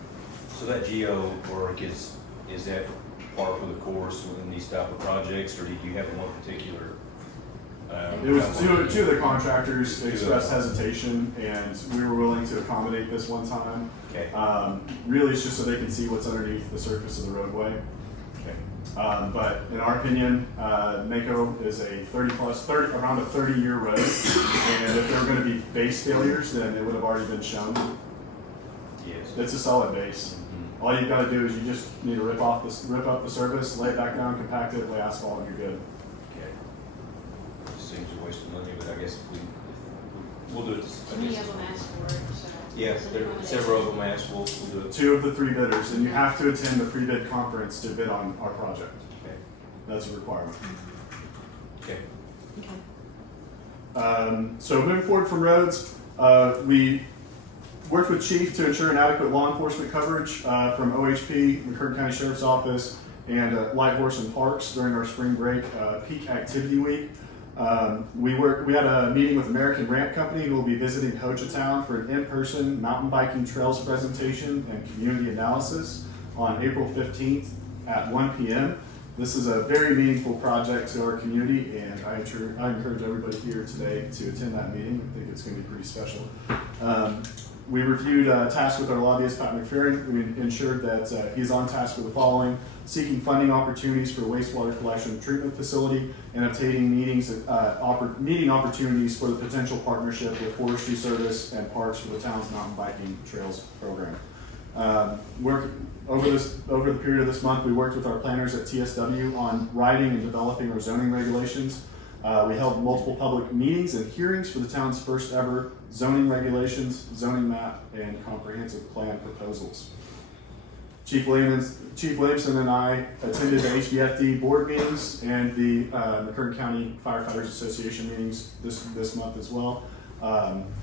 So that geo work is that par for the course within these type of projects, or do you have one particular? It was two of the contractors expressed hesitation, and we were willing to accommodate this one time. Okay. Really, it's just so they can see what's underneath the surface of the roadway. Okay. But in our opinion, Mako is around a 30-year road, and if there were going to be base failures, then it would have already been shown. Yes. It's a solid base. Mm-hmm. All you've got to do is you just need to rip up the surface, lay it back down, compact it, lay asphalt, and you're good. Seems a waste of money, but I guess we'll do it. How many of them asked for it? So Yeah, there are several of them asked, we'll do it. 2 of the 3 bidders, and you have to attend the pre-bid conference to bid on our project. Okay. That's a requirement. Okay. So moving forward from roads, we worked with Chief to ensure an adequate law enforcement coverage from OHP, McCurtain County Sheriff's Office, and Light Horse and Parks during our spring break peak activity week. We had a meeting with American Ramp Company, who will be visiting Hochatown for an in-person mountain biking trails presentation and community analysis on April 15th at 1 p.m. This is a very meaningful project to our community, and I encourage everybody here today to attend that meeting. I think it's going to be pretty special. We reviewed tasks with our lobbyist, Pat McFerrin. We ensured that he's on task for the following: seeking funding opportunities for wastewater collection and treatment facility, and obtaining meeting opportunities for the potential partnership with Forestry Service and Parks for the town's mountain biking trails program. Over the period of this month, we worked with our planners at TSW on writing and developing our zoning regulations. We held multiple public meetings and hearings for the town's first ever zoning regulations, zoning map, and comprehensive plan proposals. Chief Williamson and I attended the HBoT board meetings and the McCurtain County Firefighters Association meetings this month as well.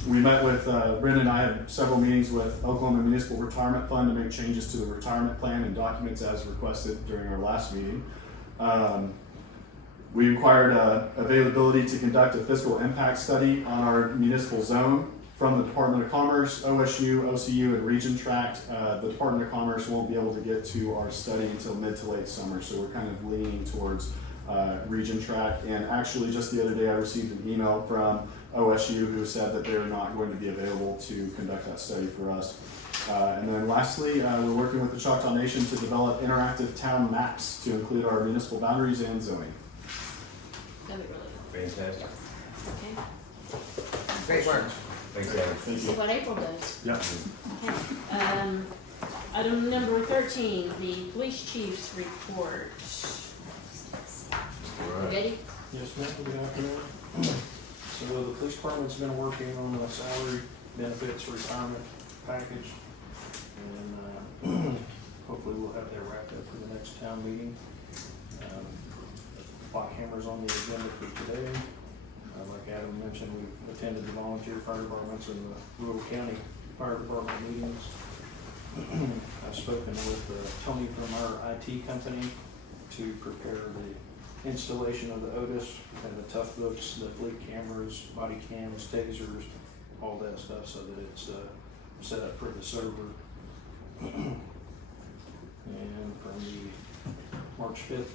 We met with, Brendan and I had several meetings with Oklahoma Municipal Retirement Fund to make changes to the retirement plan and documents as requested during our last meeting. We inquired availability to conduct a fiscal impact study on our municipal zone from the Department of Commerce, OSU, OCU, and Region Tract. The Department of Commerce won't be able to get to our study until mid to late summer, so we're kind of leaning towards Region Tract. And actually, just the other day, I received an email from OSU who said that they're not going to be available to conduct that study for us. And then lastly, we're working with the Hochatown Nation to develop interactive town maps to include our municipal boundaries and zoning. That'd be really Fantastic. cool. Okay. Great work. Thanks, Adam. Thank See you. what April does. Yeah. Okay. Item number 13, the police chief's report. All right. Ready? Yes, ma'am, good afternoon. So the police department's been working on the salary, benefits, retirement package, and hopefully we'll have that wrapped up for the next town meeting. Block cameras on the agenda for today. Like Adam mentioned, we attended the volunteer fire departments and the rural county fire department meetings. I've spoken with Tony from our IT company to prepare the installation of the Otis and the Tough Books, the fleet cameras, body cams, tasers, all that stuff, so that it's set up for the server. And from the March 5th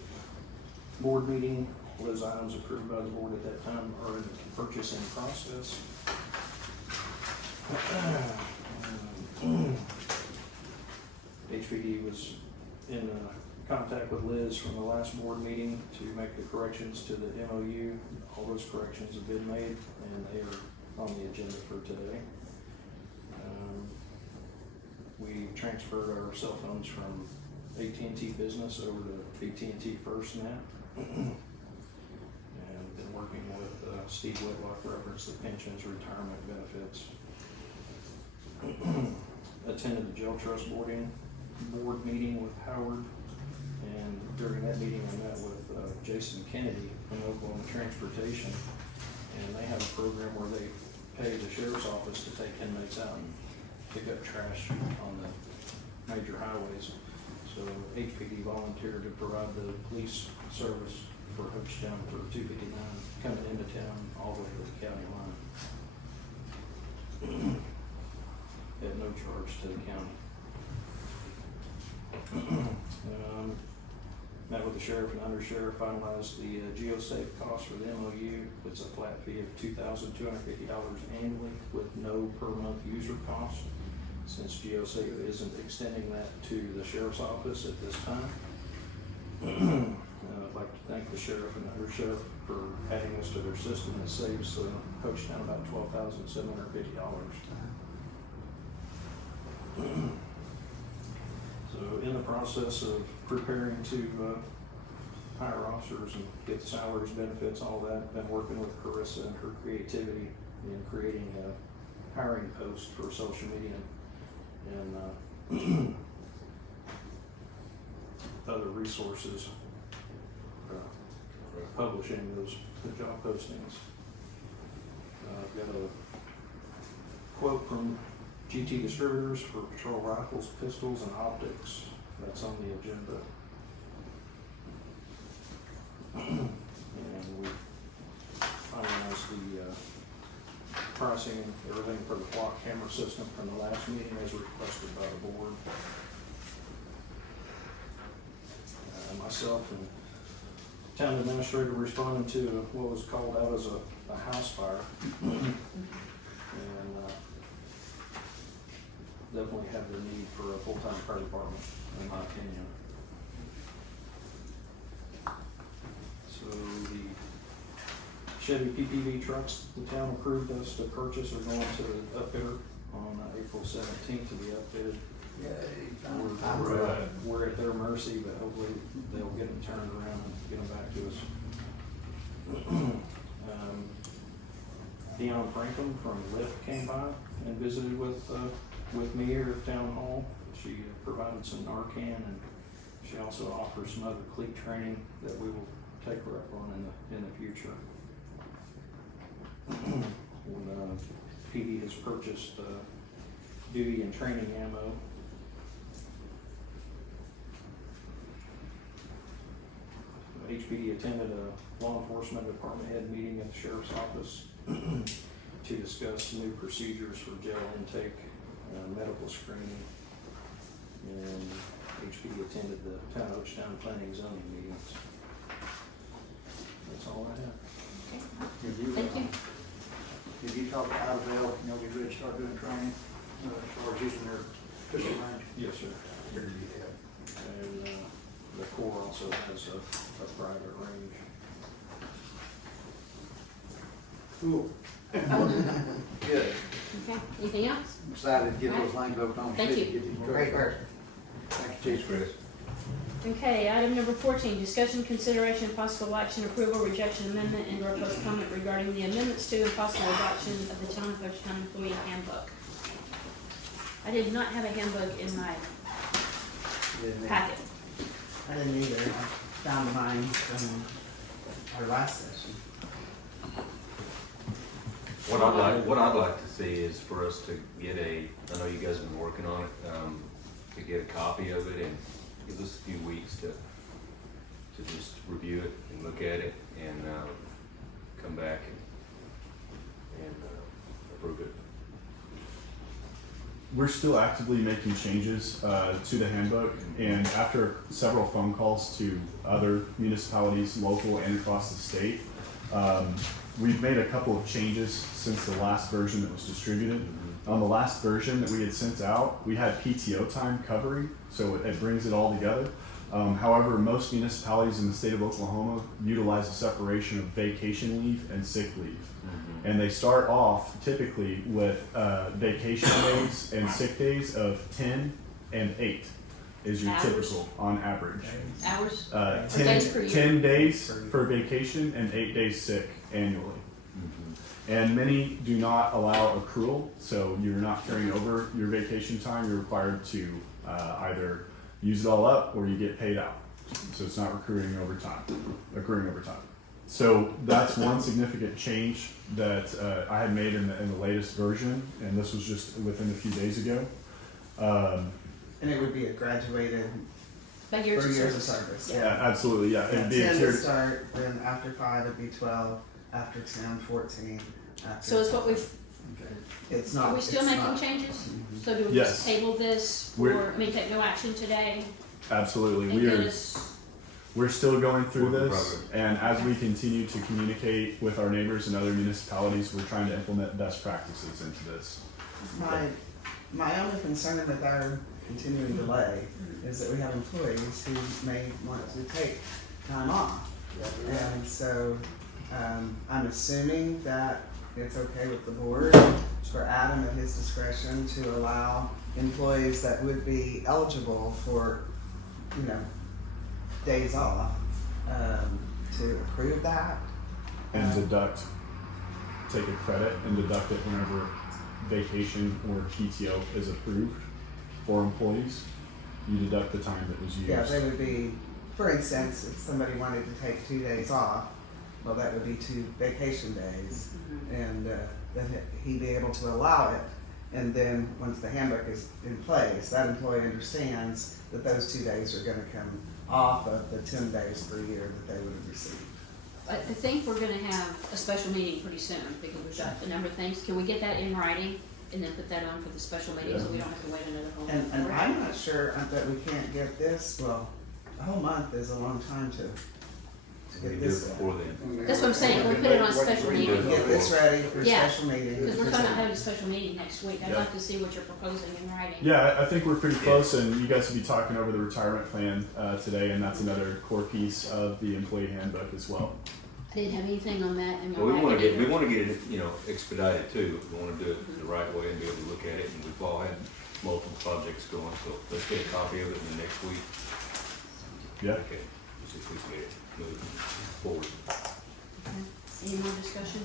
board meeting, those items approved by the board at that time are in the purchasing process. HBD was in contact with Liz from the last board meeting to make the corrections to the MOU. All those corrections have been made and they are on the agenda for today. We transferred our cell phones from AT&T Business over to AT&T FirstNet. And been working with Steve Whitlock, reference the pensions, retirement benefits. Attended the jail trust board meeting with Howard, and during that meeting I met with Jason Kennedy from Oklahoma Transportation, and they have a program where they pay the sheriff's office to take inmates out and pick up trash on the major highways. So HPD volunteered to provide the police service for Hochatown for $2.59 coming into town all the way to the county line at no charge to the county. Met with the sheriff and undersheriff, finalized the GeoSafe cost for the MOU. It's a flat fee of $2,250 annually with no per month user cost, since GeoSafe isn't extending that to the sheriff's office at this time. I'd like to thank the sheriff and the undersheriff for adding this to their system. It saves Hochatown about $12,750. So in the process of preparing to hire officers and get the salaries, benefits, all that, been working with Carissa and her creativity in creating a hiring post for social media and other resources, publishing the job postings. I've got a quote from GT Distributors for patrol rifles, pistols, and optics. That's on the agenda. And we finalized the pricing and everything for the block camera system from the last meeting as requested by the board. Myself and town administrator responded to what was called out as a house fire. And definitely have the need for a full-time fire department, in my opinion. So the Chevy PPV trucks, the town approved us to purchase, are going to the upfitter on April 17th to be outfitted. We're at their mercy, but hopefully they'll get them turned around and get them back to us. Dion Franklin from Lyft came by and visited with me here at Town Hall. She provided some Narcan, and she also offers some other cleat training that we will take her up on in the future. When PD has purchased duty and training ammo. HPD attended a law enforcement department head meeting at the sheriff's office to discuss new procedures for jail intake, medical screening, and HPD attended the Town of Hochatown Planning Zoning meetings. That's all I have. Thank you. Did you talk to Isabel, and they'll be ready to start doing training, as far as using their pistol range? Yes, sir. Where did you get that? And the Corps also has a private range. Cool. Good. Okay, anything else? I'm excited to get those lines open on. Thank you. Great work. Thank you, Chief. Chris. Okay, item number 14, discussion, consideration, and possible action, approval, rejection, amendment, and or postponement regarding the amendments to and possible adoption of the Town of Hochatown Employee Handbook. I did not have a handbook in my packet. I didn't either. I found mine from our last session. What I'd like to see is for us to get I know you guys have been working on it, get a copy of it and give us a few weeks to just review it and look at it and, come back and approve it. We're still actively making changes to the handbook, and after several phone calls to other municipalities, local and across the state, we've made a couple of changes since the last version that was distributed. On the last version that we had sent out, we had PTO time covering, so it brings it all together. However, most municipalities in the state of Oklahoma utilize a separation of vacation leave and sick leave. And they start off typically with vacation days and sick days of 10 and 8 is your Hours? typical on average. Hours? 10, days per year? 10 days for vacation and 8 days sick annually. And many do not allow accrual, so you're not carrying over your vacation time. You're required to either use it all up or you get paid out. So it's not accruing over time. So that's one significant change that I had made in the latest version, and this was just within a few days ago. And it would be a graduated By for years of years of service. service, Yeah. Yeah, absolutely, yeah. Yeah, It'd be a 10 to tiered, start, then after 5 it'd be 12, after 10, 14, after. So it's what we've, It's not. are we still it's making not- changes? So do we Yes. just table this We're- or, I mean, take no action today? absolutely. And get us, We're still going through Work in this, progress. and as we continue to communicate with our neighbors and other municipalities, we're trying to implement best practices into this. My only concern with our continuing delay is that we have employees who may want to take time off. And so, I'm assuming that it's okay with the board for Adam at his discretion to allow employees that would be eligible for, days off, to approve that. And take a credit and deduct it whenever vacation or PTO is approved for employees. You deduct the time that was used. Yeah, they would be, for instance, if somebody wanted to take 2 days off, well, that would be 2 vacation days. And then he'd be able to allow it. And then, once the handbook is in place, that employee understands that those 2 days are gonna come off of the 10 days per year that they would have received. I think we're gonna have a special meeting pretty soon because we've got a number of things. Can we get that in writing and then put that on for the special meeting so we don't have to wait another whole month? And I'm not sure that we can't get this, well, a whole month is a long time to We get can do it this. before then. That's what I'm saying, we put it on special meeting. Get this ready for a Yeah, special meeting. Because we're talking about having a special meeting next week. I'd Yeah. like to see what you're proposing in writing. Yeah, I think we're pretty close, and you guys will be talking over the retirement plan today, and that's another core piece of the employee handbook as well. I didn't have anything on that in my Well, we wanna packet get it, expedited too. We wanna do it the right way and be able to look at it, and we've all had multiple projects going, so let's get a copy of it in the next week. Yeah. Okay, let's see if we can get it moving forward. either. Any more discussion?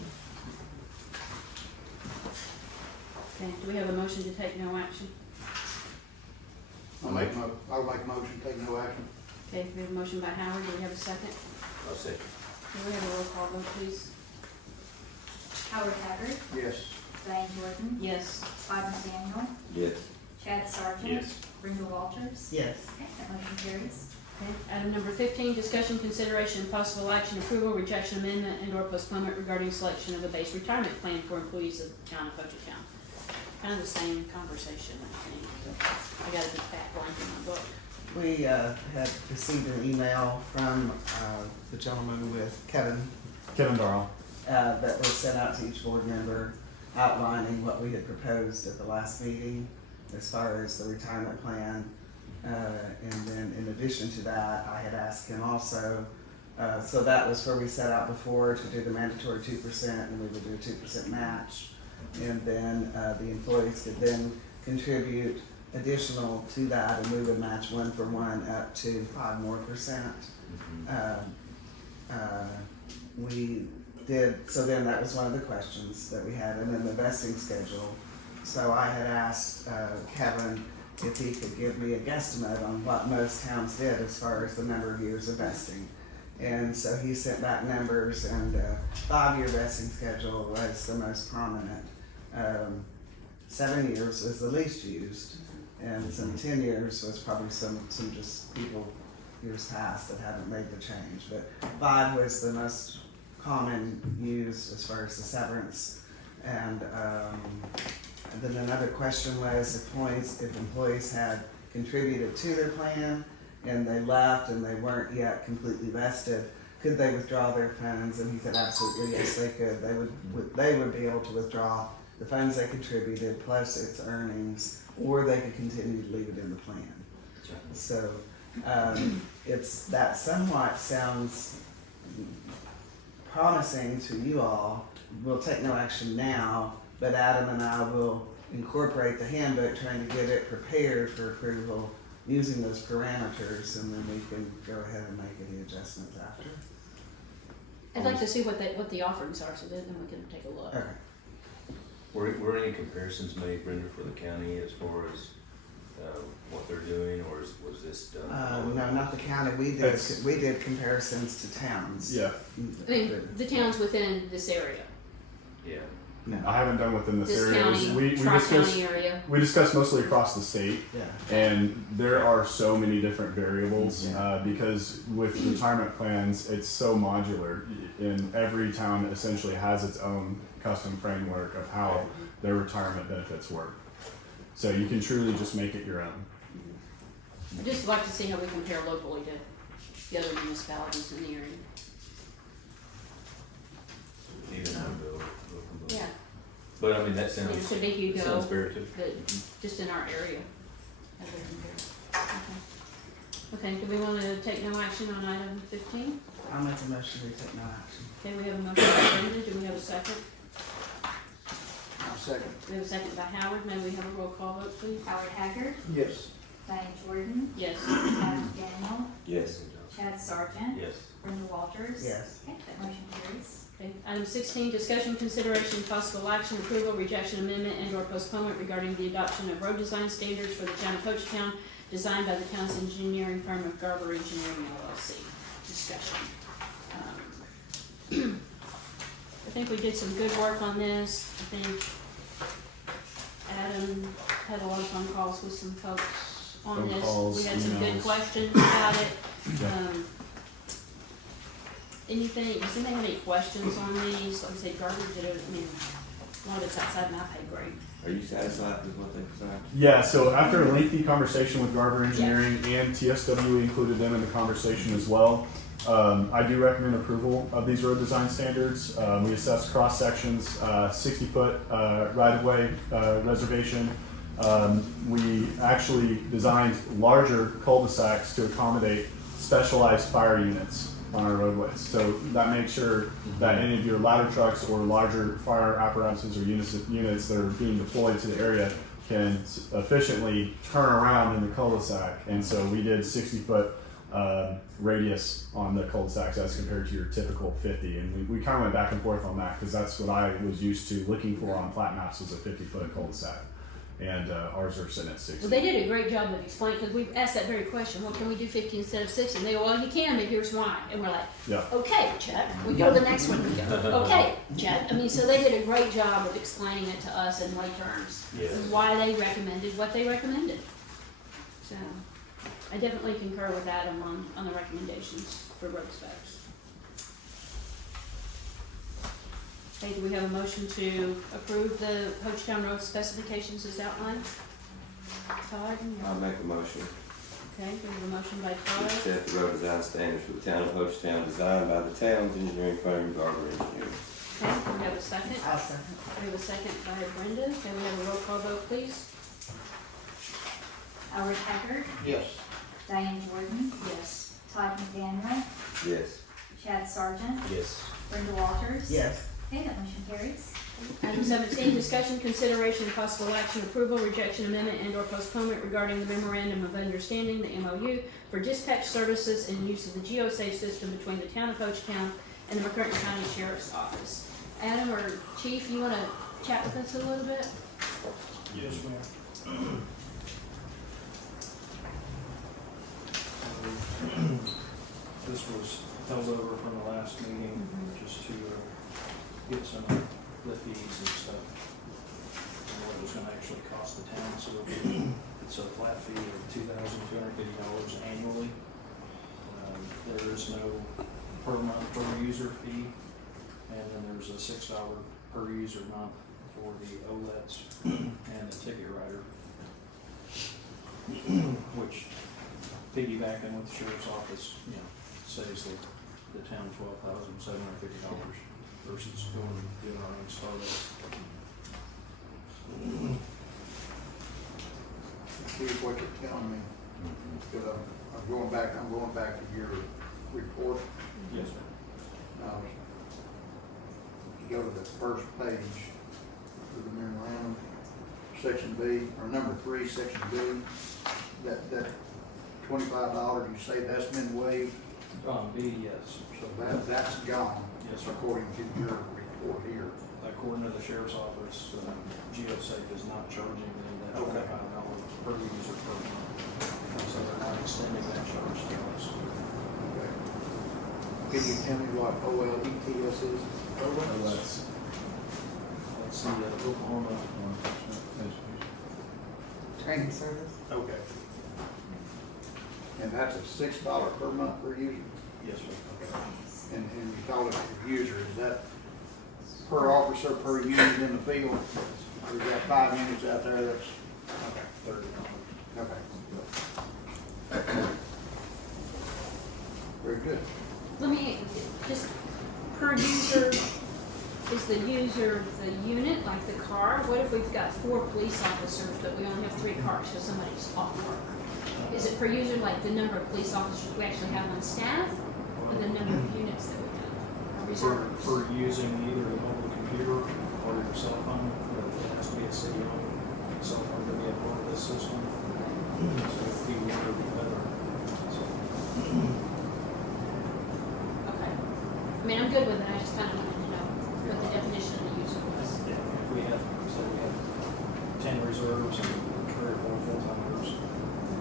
Okay, do we have a motion to take no action? I'll make a motion, take no action. Okay, we have a motion by Howard. Do we have a second? I'll say. Can we have a roll call vote, please? Howard Haggard, Yes. Diane Jordan, Yes. Todd McDaniel, Yes. Chad Sargent. Yes. Brenda Walters. Yes. Okay, that motion carries. Okay, item number 15, discussion, consideration, and possible action, approval, rejection, amendment, and/or postponement regarding selection of a base retirement plan for employees of the town of Hochatown. Kind of the same conversation, I think. I got a big fat blank in my book. We had received an email from the gentleman with Kevin Kevin Darrell. that was sent out to each board member outlining what we had proposed at the last meeting as far as the retirement plan. And then in addition to that, I had asked him also, so that was where we set out before to do the mandatory 2% and we would do a 2% match. And then the employees could then contribute additional to that and we would match 1 for 1 up to 5% more. We did, so then that was one of the questions that we had, and then the vesting schedule. So I had asked Kevin if he could give me a guesstimate on what most towns did as far as the number of years of vesting. And so he sent back numbers, and 5-year vesting schedule was the most prominent. 7 years was the least used, And some 10 years was probably some just people years past that haven't made the change. But 5 was the most common used as far as the severance. And then another question was if employees had contributed to their plan and they left and they weren't yet completely vested, could they withdraw their funds? And he said absolutely yes, they could. They would be able to withdraw the funds they contributed plus its earnings, or they could continue to leave it in the plan. So that somewhat sounds promising to you all. We'll take no action now, but Adam and I will incorporate the handbook, trying to get it prepared for approval using those parameters, and then we can go ahead and make any adjustments after. I'd like to see what the offerings are, so then we can take a look. Okay. Were any comparisons made, Brenda, for the county as far as what they're doing, or was this done? No, not the county. We did comparisons to towns. Yeah. I mean, the towns within this area, Yeah. No. I haven't done within this this area. county, We discussed tri-county area. we discussed mostly across the state, Yeah. and there are so many different variables Yeah. because with retirement plans, it's so modular, and every town essentially has its own custom framework of how their retirement benefits work. So you can truly just make it your own. I'd just like to see how we compare locally to the other municipalities in the area. Even though, Yeah, but I mean, that I mean, sounds, so big you go, sounds fair too. but just in our area. How they compare. Okay, do we wanna take no action on item 15? I'll make a motion to take no action. Okay, we have a motion by Brenda, do we have a second? I'll second. We have a second by Howard, may we have a roll call vote, please? Howard Haggard, Yes. Diane Jordan, Yes. Adam Daniel, Yes. Chad Sargent, Yes. Brenda Walters. Yes. Okay, that motion carries. Okay, item 16, discussion, consideration, possible action, approval, rejection, amendment, and/or postponement regarding the adoption of road design standards for the town of Hochatown, designed by the town's engineering firm of Garber Engineering LLC. Discussion. I think we did some good work on this. I think Adam had a lot of phone calls with some folks on Phone this. calls, We had some good emails. questions about it. Yeah. Does anybody have any questions on these? Like I say, Garber did it, I mean, a lot of it's outside my pay grade. Are you satisfied with what they designed? Yeah, so after a lengthy conversation with Garber Engineering and TSW, we included them in the conversation as well. I do recommend approval of these road design standards. We assessed cross sections, 60-foot right-of-way reservation. We actually designed larger cul-de-sacs to accommodate specialized fire units on our roadways. So that makes sure that any of your ladder trucks or larger fire apparatuses or units that are being deployed to the area can efficiently turn around in the cul-de-sac. And so we did 60-foot radius on the cul-de-sacs as compared to your typical 50. And we kind of went back and forth on that because that's what I was used to looking for on plat maps, was a 50-foot cul-de-sac. And ours are sitting at 60. Well, they did a great job of explaining, because we've asked that very question, well, can we do 50 instead of 60? And they go, well, you can, but here's why. And we're like, Yeah. okay, Chuck. We go to the next one, we go, okay, Chuck. I mean, so they did a great job of explaining it to us in lay terms. Yes. And why they recommended what they recommended. So, I definitely concur with Adam on the recommendations for road specs. Okay, do we have a motion to approve the Hochatown road specifications as outlined? Todd? I'll make a motion Okay, we have a motion by to Todd. accept the road design standards for the town of Hochatown, designed by the town's engineering firm, Garber Engineering. Okay, we have a second. I'll second. We have a second by Brenda. Can we have a roll call vote, please? Howard Haggard, Yes. Diane Jordan, Yes. Todd McDaniel, Yes. Chad Sargent, Yes. Brenda Walters. Yes. Okay, that motion carries. Item 17, discussion, consideration, and possible action, approval, rejection, amendment, and/or postponement regarding the memorandum of understanding, the MOU, for dispatch services and use of the GeoSafe system between the town of Hochatown and the McCurtain County Sheriff's Office. Adam or Chief, you want to chat with us a little bit? Yes, ma'am. This was held over from the last meeting, just to get some the fees and stuff, and what it was gonna actually cost the town, so we'll It's a flat fee of $2,250 annually. There is no per month per user fee, and then there's a $6 per user month for the OLEDs and the ticket writer, which piggybacking with the sheriff's office, saves the town $12,750 versus doing our own startup. Here's what you're telling me, because I'm going back to your report. Yes, sir. Now, you go to the first page of the memorandum, section B, or number 3, section B, that $25, you say that's been waived, B, yes. so that's gone. Yes, sir. According to your report here. According to the sheriff's office, GeoSafe is not charging them that Okay. $25 per user per month. So they're not extending that charge to us. Okay. Can you tell me what OLETS is? That's That's the Oklahoma. Training service? Okay. And that's a $6 per month per user? Yes, sir. And you call it a user, is that per officer, per unit in the field? Or is that 5 units out there that's, okay, $30. okay. Very good. Let me, just per user, is the user the unit, like the car? What if we've got 4 police officers, but we only have 3 cars because somebody's off work? Is it per user, like the number of police officers we actually have on staff, or the number of units that we have? Or reserves? For using either a mobile computer or your cell phone, it has to be a city-owned cell phone to be a part of this system. So if you want to be better. So, Okay. I mean, I'm good with it, I just kind of wanted to know what the definition of the user was. if we have, say we have 10 reserves and 3 or 4 full-timers,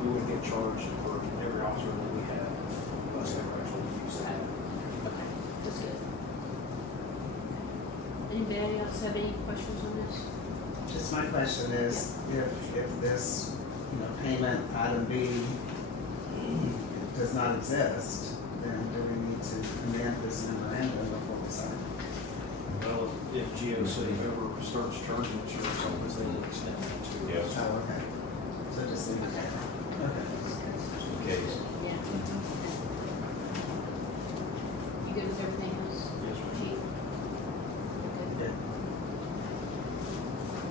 we would get charged for every officer that we have, unless they actually use that. Okay, that's good. Anybody else have any questions on this? Just my question is, if this, payment item B does not exist, then do we need to amend this memorandum before we sign? Well, if GeoCity ever starts charging insurance companies, they will extend that to us. Yes. Oh, okay. So just leave it there. Okay. Case. Yeah. You good with everything else? Yes, ma'am. Chief? Good.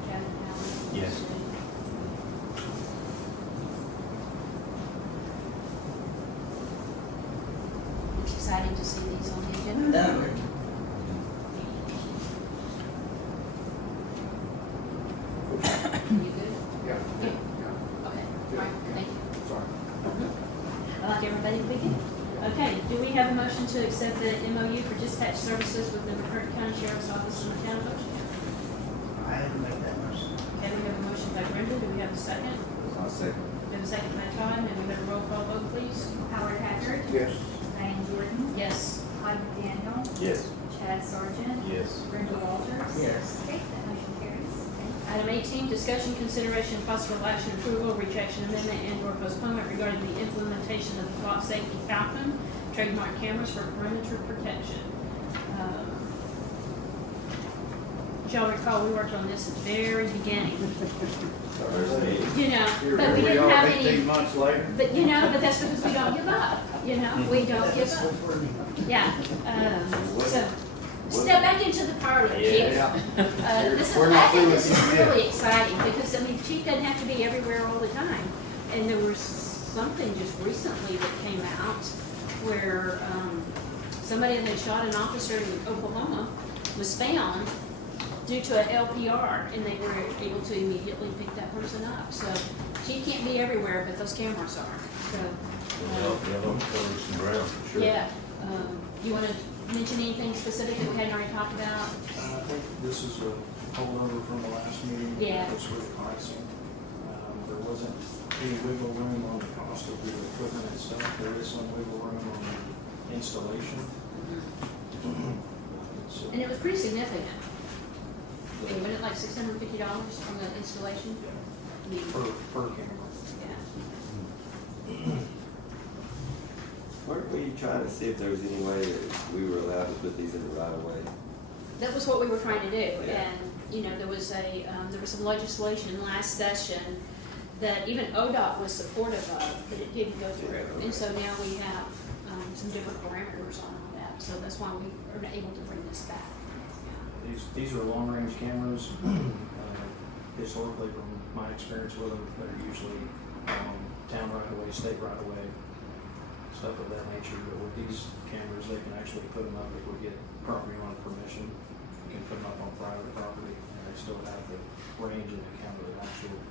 Chad and Alan? Yes. It's exciting to see these on the agenda. No. You good? Yeah. Good. Yeah. Okay, all right, thank you. Sorry. I like everybody to be good. Okay, do we have a motion to accept the MOU for dispatch services with the McCurtain County Sheriff's Office in the town of Hochatown? I will make that motion. Okay, we have a motion by Brenda, do we have a second? I'll second. We have a second by Todd, and we have a roll call vote, please. Howard Haggard, Yes. Diane Jordan, Yes. Todd McDaniel, Yes. Chad Sargent, Yes. Brenda Walters. Yes. Okay, that motion carries. Item 18, discussion, consideration, possible action, approval, rejection, amendment, and/or postponement regarding the implementation of the Thought Safety Falcon trademark cameras for perimeter protection. As y'all recall, we worked on this at the very beginning, but we didn't have 18 any, months later. but that's because we don't give up, we don't give up. Yeah, so, step back into the parlor, Chief. This We're is, not I think through this with is it yet. really exciting, because, Chief doesn't have to be everywhere all the time. And there was something just recently that came out where, somebody that had shot an officer in Oklahoma was found due to an LPR, and they were able to immediately pick that person up. So, Chief can't be everywhere, but those cameras are, so. They'll cover some ground for sure. Yeah, you wanna mention anything specific that we hadn't already talked about? I think this is a holdover from the last meeting. Yeah. It's with pricing. There wasn't any wiggle room on the cost of the equipment and stuff. There is some wiggle room on the installation. So, And it was pretty significant. Wasn't it like $650 from the installation? I mean, per camera. Weren't we trying to see if there was any way that we were allowed to put these in the right of way? That was what we were trying to do, Yeah. and, you know, there was some legislation last session that even ODOT was supportive of, but it didn't go through. And so now we have, some different parameters on all that, so that's why we are able to bring this back. These are long-range cameras. Historically, from my experience with them, they're usually town right-of-way, state right-of-way, stuff of that nature. But with these cameras, they can actually put them up if we get property owner permission. We can put them up on private property, and they still have the range and actual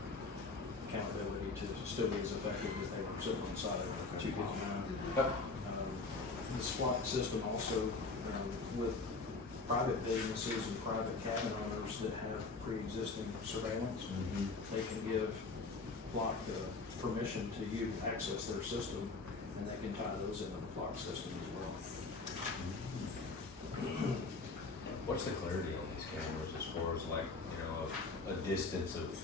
accountability to still be as effective as they were sitting on the side of 259. This SWAT system also, with private businesses and private cabin owners that have pre-existing surveillance, they can give flock permission to you to access their system, and they can tie those into the flock system as well. What's the clarity on these cameras as far as like, you know, a distance of,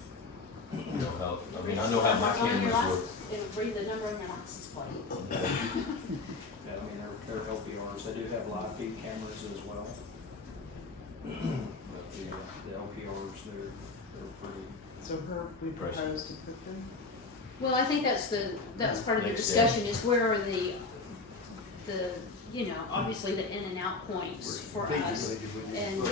you know, how, I mean, I know how my cameras work. It'll read the number on your license plate. Yeah, I mean, they're LPRs. They do have live feed cameras as well. But the LPRs, they're pretty. So where we propose to put them? Well, I think that's part of the Next discussion is where are the, you know, obviously the in and out points for us. And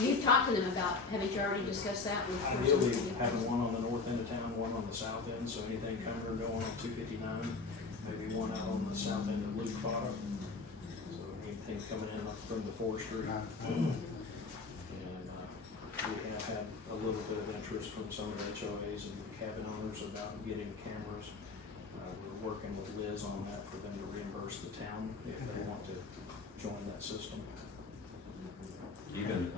you've talked to them about, haven't you already discussed that with? Ideally, having one on the north end of town, one on the south end, so anything coming or going on 259, maybe one out on the south end of Luke Fodder. So anything coming in from the forestry. And we have had a little bit of interest from some of the HOAs and cabin owners about getting cameras. We're working with Liz on that for them to reimburse the town if they want to join that system. Even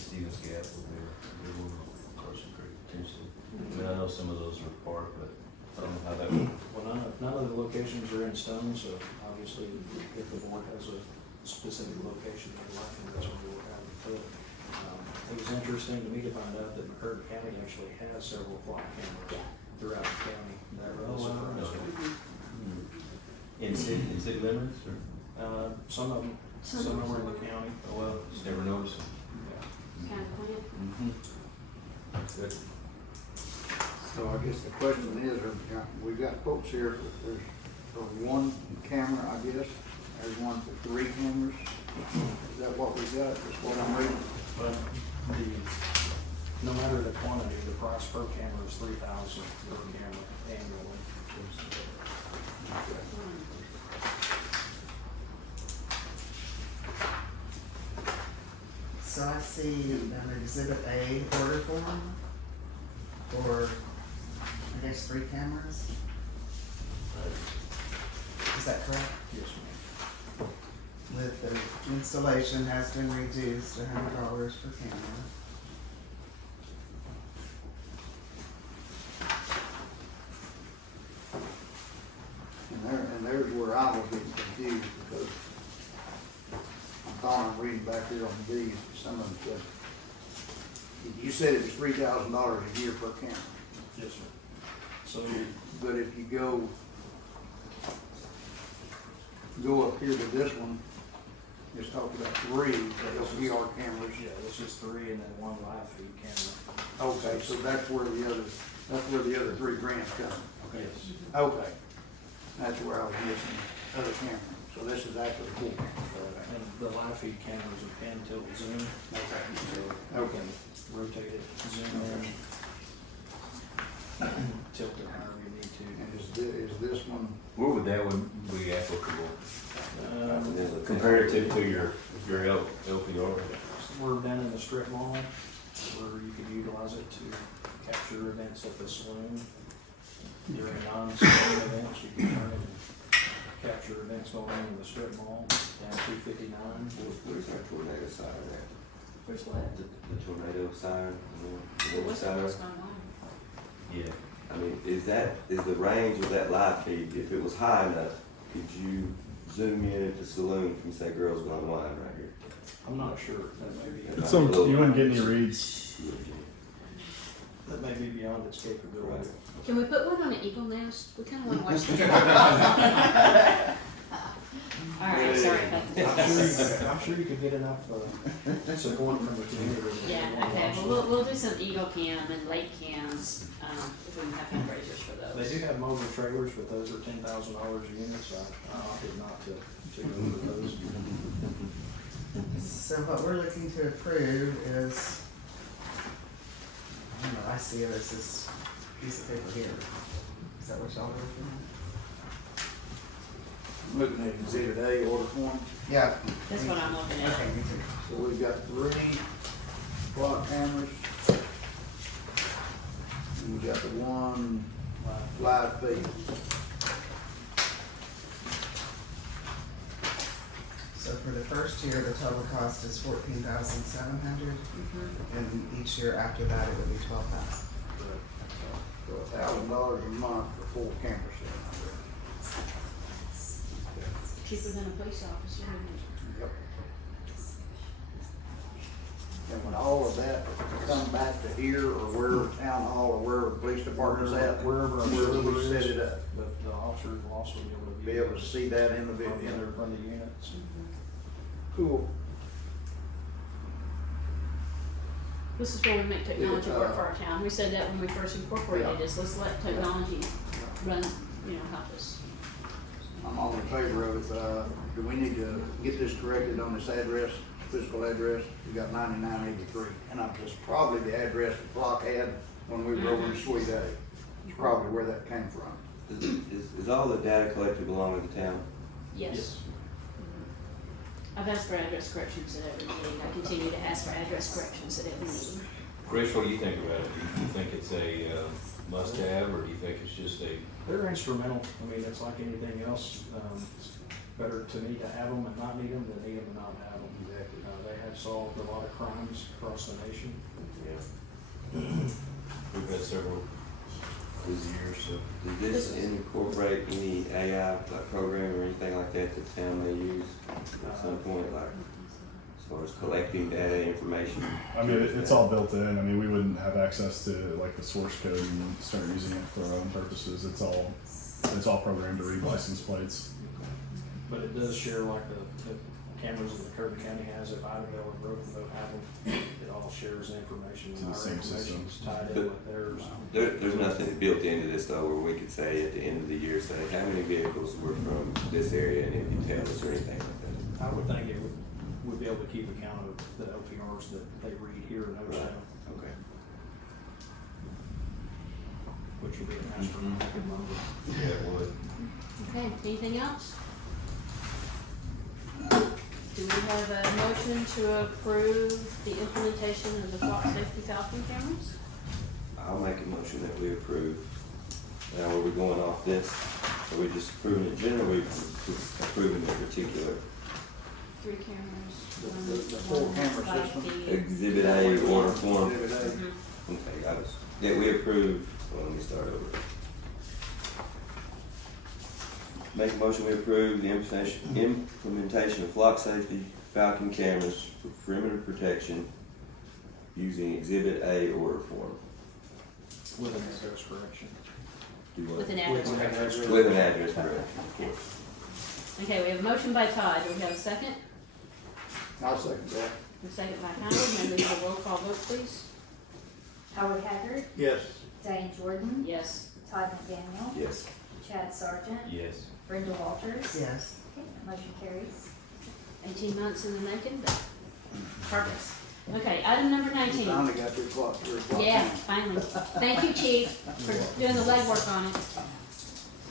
Stevens Gap will be, we will cross the creek potentially. I mean, I know some of those are parked, but I don't know how that would. Well, none of the locations are in stone, so obviously if the board has a specific location they'd like, that's where we'll have it put. It was interesting to me to find out that McCurtain County actually has several flock cameras throughout the county. That really surprised me. In city limits or? Some of them, some are in the county. Oh, well, just never noticed. Yeah. Kind of plan. Good. So I guess the question is, we've got quotes here, there's for one camera, I guess, there's one for 3 cameras. Is that what we got, is what I'm reading? But no matter the quantity, the price per camera is $3,000 per camera annually. So I see an Exhibit A order form for, I guess, 3 cameras. Is that correct? Yes, ma'am. With the installation has been reduced to $100 per camera. And there's where I was getting confused, because I'm reading back here on these, some of them said, you said it was $3,000 a year per camera. Yes, sir. So, But if you go up here to this one, it's talking about 3 LPR cameras. yeah, this is 3 and then 1 live feed camera. Okay, so that's where the other 3 grants come. Okay. Yes. Okay, that's where I was missing the other camera, so this is actually 4. And the live feed cameras are pan tilt zoom. Okay. So we can rotate it, zoom in, tilt it however you need to. And is this one, Where would that one be applicable Um, compared to your LPR? We're down in the strip mall where you can utilize it to capture events at the saloon. During non-saloon events, you can turn it and capture events going on in the strip mall down 259. Where's our tornado siren at? Where's what? The tornado siren, the What's siren? going on? Yeah. I mean, is the range of that live feed, if it was high enough, could you zoom in at the saloon from, say, Girls Gone Wine right here? I'm not sure. That may be. It's some, you wouldn't get any reads. That may be beyond its capability. Can we put one on an eagle nest? We kind of want to watch the Alright, sorry, I'm sure you could get enough, support from the community. yeah, okay, well, we'll do some Eagle Cam and Lake Cams, if we can have fundraisers for those. They do have mobile trailers, but those are $10,000 a unit, so I opted not to go with those. So what we're looking to approve is, I don't know, I see it as this piece of paper here. Is that what y'all are looking Looking at exhibit A, order form. at? Yeah. That's what I'm looking at. Okay, me too. So we've got 3 block cameras. And we got the 1 live feed. So for the first year, the total cost is $14,700, and each year after that, it would be $12,000. So $1,000 a month for 4 cameras. Cheaper than a police officer, isn't Yep. And when all of that come back to here, or where town hall, or where the police department's at, Wherever our where server we set is, it up, the officers will also be able to see that in the from video. from the units. Cool. This is where we make technology work for our town. We said that when we first incorporated Yeah. this, let's let technology run, help us. I'm all in favor of it. Do we need to get this corrected on this address, physical address? We got 9983, and I'm just probably the address the block had when we were over in Suite A. It's probably where that came from. Is all the data collected belong to the town? Yes. I've asked for address corrections at every meeting. I continue to ask for address corrections at every meeting. Chris, what do you think about it? Do you think it's a must-have, or do you think it's just a? They're instrumental. I mean, it's like anything else. It's better to need to have them and not need them than need them and not have them. Exactly. They have solved a lot of crimes across the nation. Yeah. We've had several this year, so. Does this incorporate any AI like program or anything like that the town may use at some point, like as far as collecting data information? I mean, it's all built in. I mean, we wouldn't have access to like the source code and start using it for our own purposes. It's all programmed to read license plates. But it does share like the cameras that Curtin County has. If Idabel and Broken Bow have them, it all shares the information. To the Our same information is tied But- in with theirs. There's nothing built into this though, where we could say at the end of the year, say how many vehicles were from this area, and it could tell us or anything like that. I would think it would be able to keep account of the OPRs that they read here in Hochatown, Okay. which would be an astronomical number. Yeah, it would. Okay, anything else? Do we have a motion to approve the implementation of the flock safety falcon cameras? I'll make a motion that we approve. Now, are we going off this? Are we just approving it generally, or just approving the particular 3 cameras. The 4 camera by system. the- exhibit A order form? Exhibit A. Mhm. Okay, got us. Yeah, we approve, well, let me start over. Make a motion, we approve the implementation of flock safety falcon cameras for perimeter protection using exhibit A order form. With an address correction. Do what? With an address. With an address. With an address correction, of course. Okay, we have a motion by Todd. Do we have a second? I'll second that. A second by Howard. May we have a roll call vote, please? Howard Haggard, Yes. Diane Jordan, Yes. Todd McDaniel, Yes. Chad Sargent, Yes. Brenda Walters. Yes. Okay, motion carries. 18 months in the making, but perfect. Okay, item number You 19. finally got your clock, your clock. Yeah, finally. Thank you, Chief, for doing the legwork on it.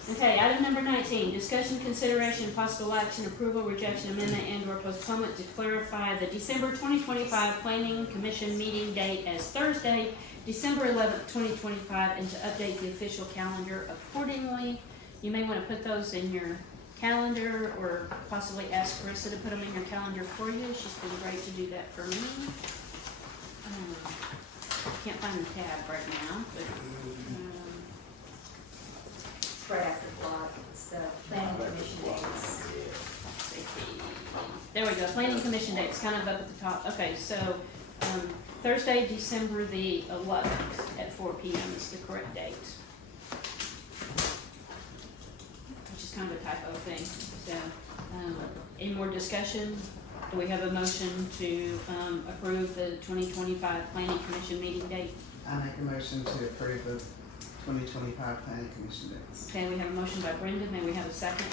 Okay, item number 19, discussion, consideration, possible action, approval, rejection, amendment, and/or postponement to clarify the December 2025 Planning Commission meeting date as Thursday, December 11th, 2025, and to update the official calendar accordingly. You may want to put those in your calendar or possibly ask Carissa to put them in your calendar for you. She's been great to do that for me. Can't find the tab right now, but, It's right after block, it's the planning commission dates. there we go, planning commission dates, kind of up at the top. Okay, so, Thursday, December the 11th at 4 p.m. is the correct date. Which is just kind of a typo thing, so, any more discussion? Do we have a motion to, approve the 2025 Planning Commission meeting date? I make a motion to approve the 2025 Planning Commission dates. Okay, we have a motion by Brenda, may we have a second?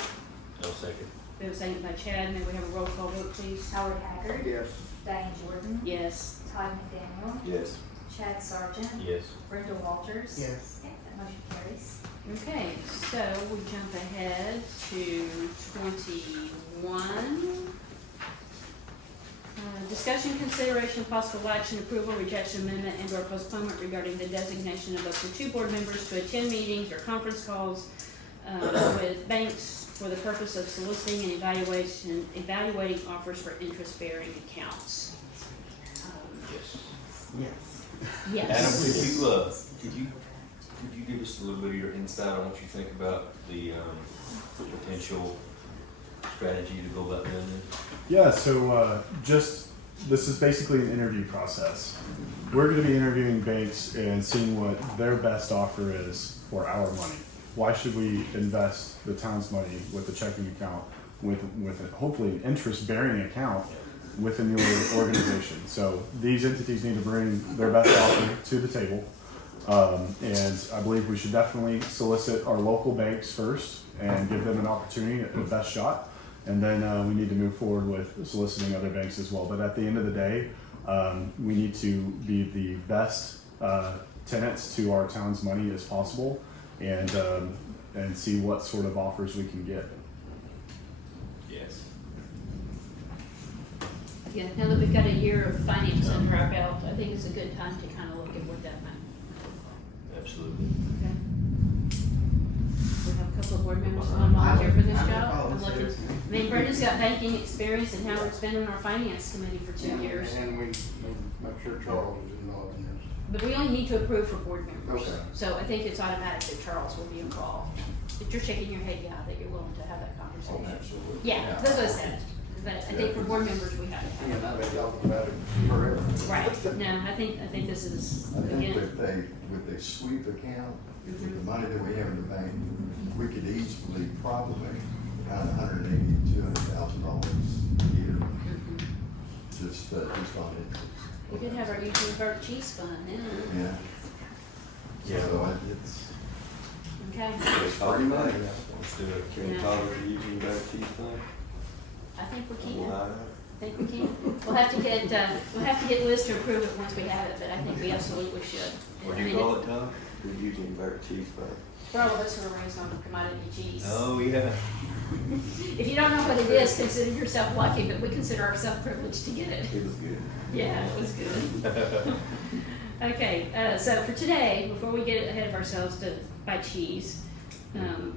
No second. We have a second by Chad, may we have a roll call vote, please? Howard Haggard. Yes. Diane Jordan. Yes. Todd McDaniel. Yes. Chad Sargent. Yes. Brenda Walters. Yes. Okay, that motion carries. Okay, so we jump ahead to 21. Discussion, consideration, possible action, approval, rejection, amendment, and/or postponement regarding the designation of up to 2 board members to attend meetings or conference calls with banks for the purpose of soliciting and evaluating offers for interest-bearing accounts. Yes. Yes. Adam, Yes. could you give us a little bit of your insight on what you think about the potential strategy to go about doing this? Yeah, so this is basically an interview process. We're going to be interviewing banks and seeing what their best offer is for our money. Why should we invest the town's money with a checking account, with hopefully an interest-bearing account within your organization? So these entities need to bring their best offer to the table. And I believe we should definitely solicit our local banks first and give them an opportunity at the best shot. And then we need to move forward with soliciting other banks as well. But at the end of the day, we need to be the best tenants to our town's money as possible, and see what sort of offers we can get. Yes. Yeah, now that we've got a year of finance under our belt, I think it's a good time to kind of look at what that might. Absolutely. Okay. We have a couple of board members who want to volunteer for this job. I'm looking. I mean, Brenda's got banking experience, and Howard's been on our finance committee for 2 years. And we make sure Charles is involved in this. But we only need to approve for board members. Okay. So I think it's automatic that Charles will be involved. But you're shaking your head, yeah, that you're willing to have that conversation. Absolutely. Yeah, that's what I said. But I think for board members, we have to have a We've vote. been talking about it forever. Right, no, I think this is, I think again, with a sweep account, with the money that we have in the bank, we could easily probably around $180,000-$200,000 a year, just on interest. we did have our Eugene Burke Cheese Fund, yeah. Yeah. Yeah. So it's Okay, Pretty much. Let's do it. Can we call it using better chief fund? I think we can. Line I item? think we can. We'll have to get Liz to approve it once we have it, but I think we absolutely should. What do I you mean, call it, Tom? The using better chief fund. for all of us who are raised on commodity cheese. Oh, yeah. If you don't know what it is, consider yourself lucky, but we consider ourselves privileged to get it. It was good. Yeah, it was good. Okay, so for today, before we get ahead of ourselves to buy cheese,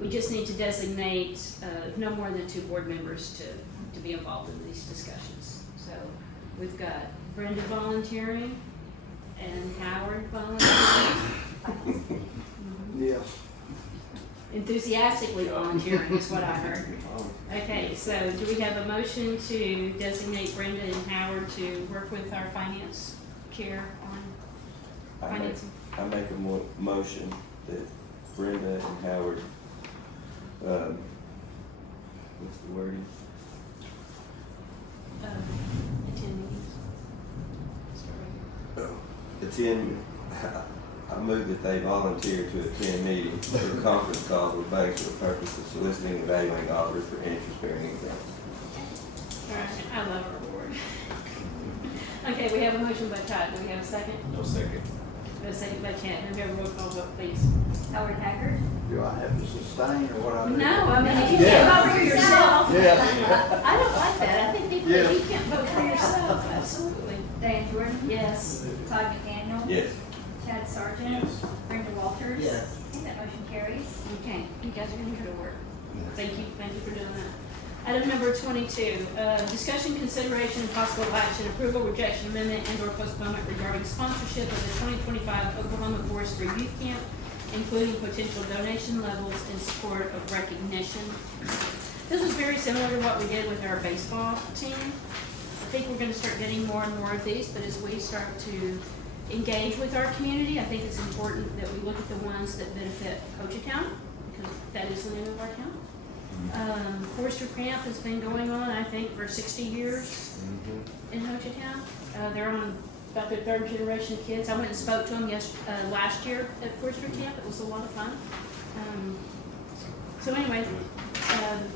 we just need to designate no more than 2 board members to be involved in these discussions. So we've got Brenda volunteering and Howard volunteering. Yes. Enthusiastically volunteering is what I heard. Okay, so do we have a motion to designate Brenda and Howard to work with our finance chair on financing? I make a motion that Brenda and Howard, what's the wording? Attend meetings. Start Attend, I move that they volunteer to attend meetings or conference calls with banks for the purpose of soliciting and evaluating offers for interest-bearing accounts. All right, I love our board. Okay, we have a motion by Todd. Do we have a second? No second. We have a second by Chad. Can we have a roll call vote, please? Howard Haggard. Do I have to sustain or what I do? No, I mean, if you can't vote for yourself. Yeah. I don't like that. I think people, Yeah. you can't vote for yourself, absolutely. Diane Jordan. Yes. Todd McDaniel. Yes. Chad Sargent. Yes. Brenda Walters. Yes. Okay, that motion carries. Okay, you guys are gonna go to work. Thank you for doing that. Item number 22, discussion, consideration, and possible action, approval, rejection, amendment, and/or postponement regarding sponsorship of the 2025 Oklahoma Forestry Youth Camp, including potential donation levels in support of recognition. This was very similar to what we did with our baseball team. I think we're gonna start getting more and more of these, but as we start to engage with our community, I think it's important that we look at the ones that benefit Hochatown, because that is the name of our town. Forester Camp has been going on, I think, for 60 years in Hochatown. They're on about their third generation of kids. I went and spoke to them last year at Forester Camp. It was a lot of fun. So anyway,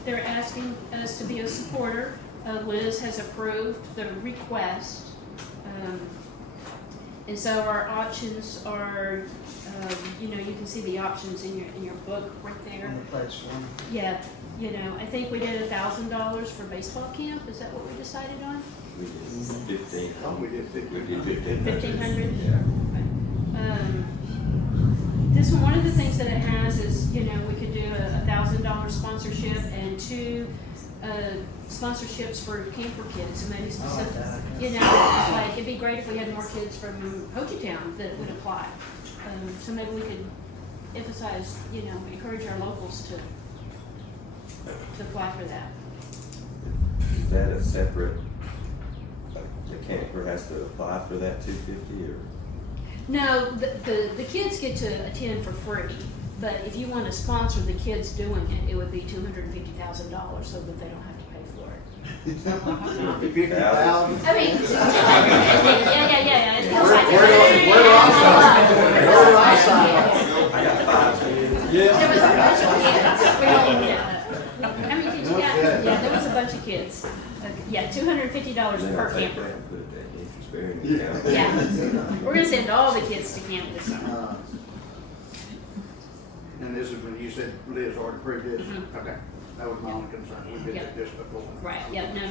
they're asking us to be a supporter. Liz has approved the request. And so our options are, you can see the options in your book right there. On the pledge form. Yeah, I think we did $1,000 for baseball camp. Is that what we decided on? We did 15. I thought we did 50. We did 15. 1,500? Yeah. This one of the things that it has is, we could do a $1,000 sponsorship and 2 sponsorships for camper kids, so maybe specific. It's like, it'd be great if we had more kids from Hochatown that would apply. So maybe we could emphasize, encourage our locals to apply for that. Is that a separate, the camper has to apply for that 250 or? No, the kids get to attend for free, but if you want to sponsor the kids doing it, it would be $250,000 so that they don't have to pay for it. 50,000. I mean, yeah. It feels like Where do I sign up? I got 5 kids. There was a bunch of kids. We all How many kids you got? Yeah, there was a bunch of kids. Yeah, $250 Then per I'll take camper. that and put it in interest-bearing account. Yeah, we're gonna send all the kids to camp this summer. And this is when you said Liz already approved this? Mhm. Okay, that was my only concern, we did Yep. this before. Right, yeah, no,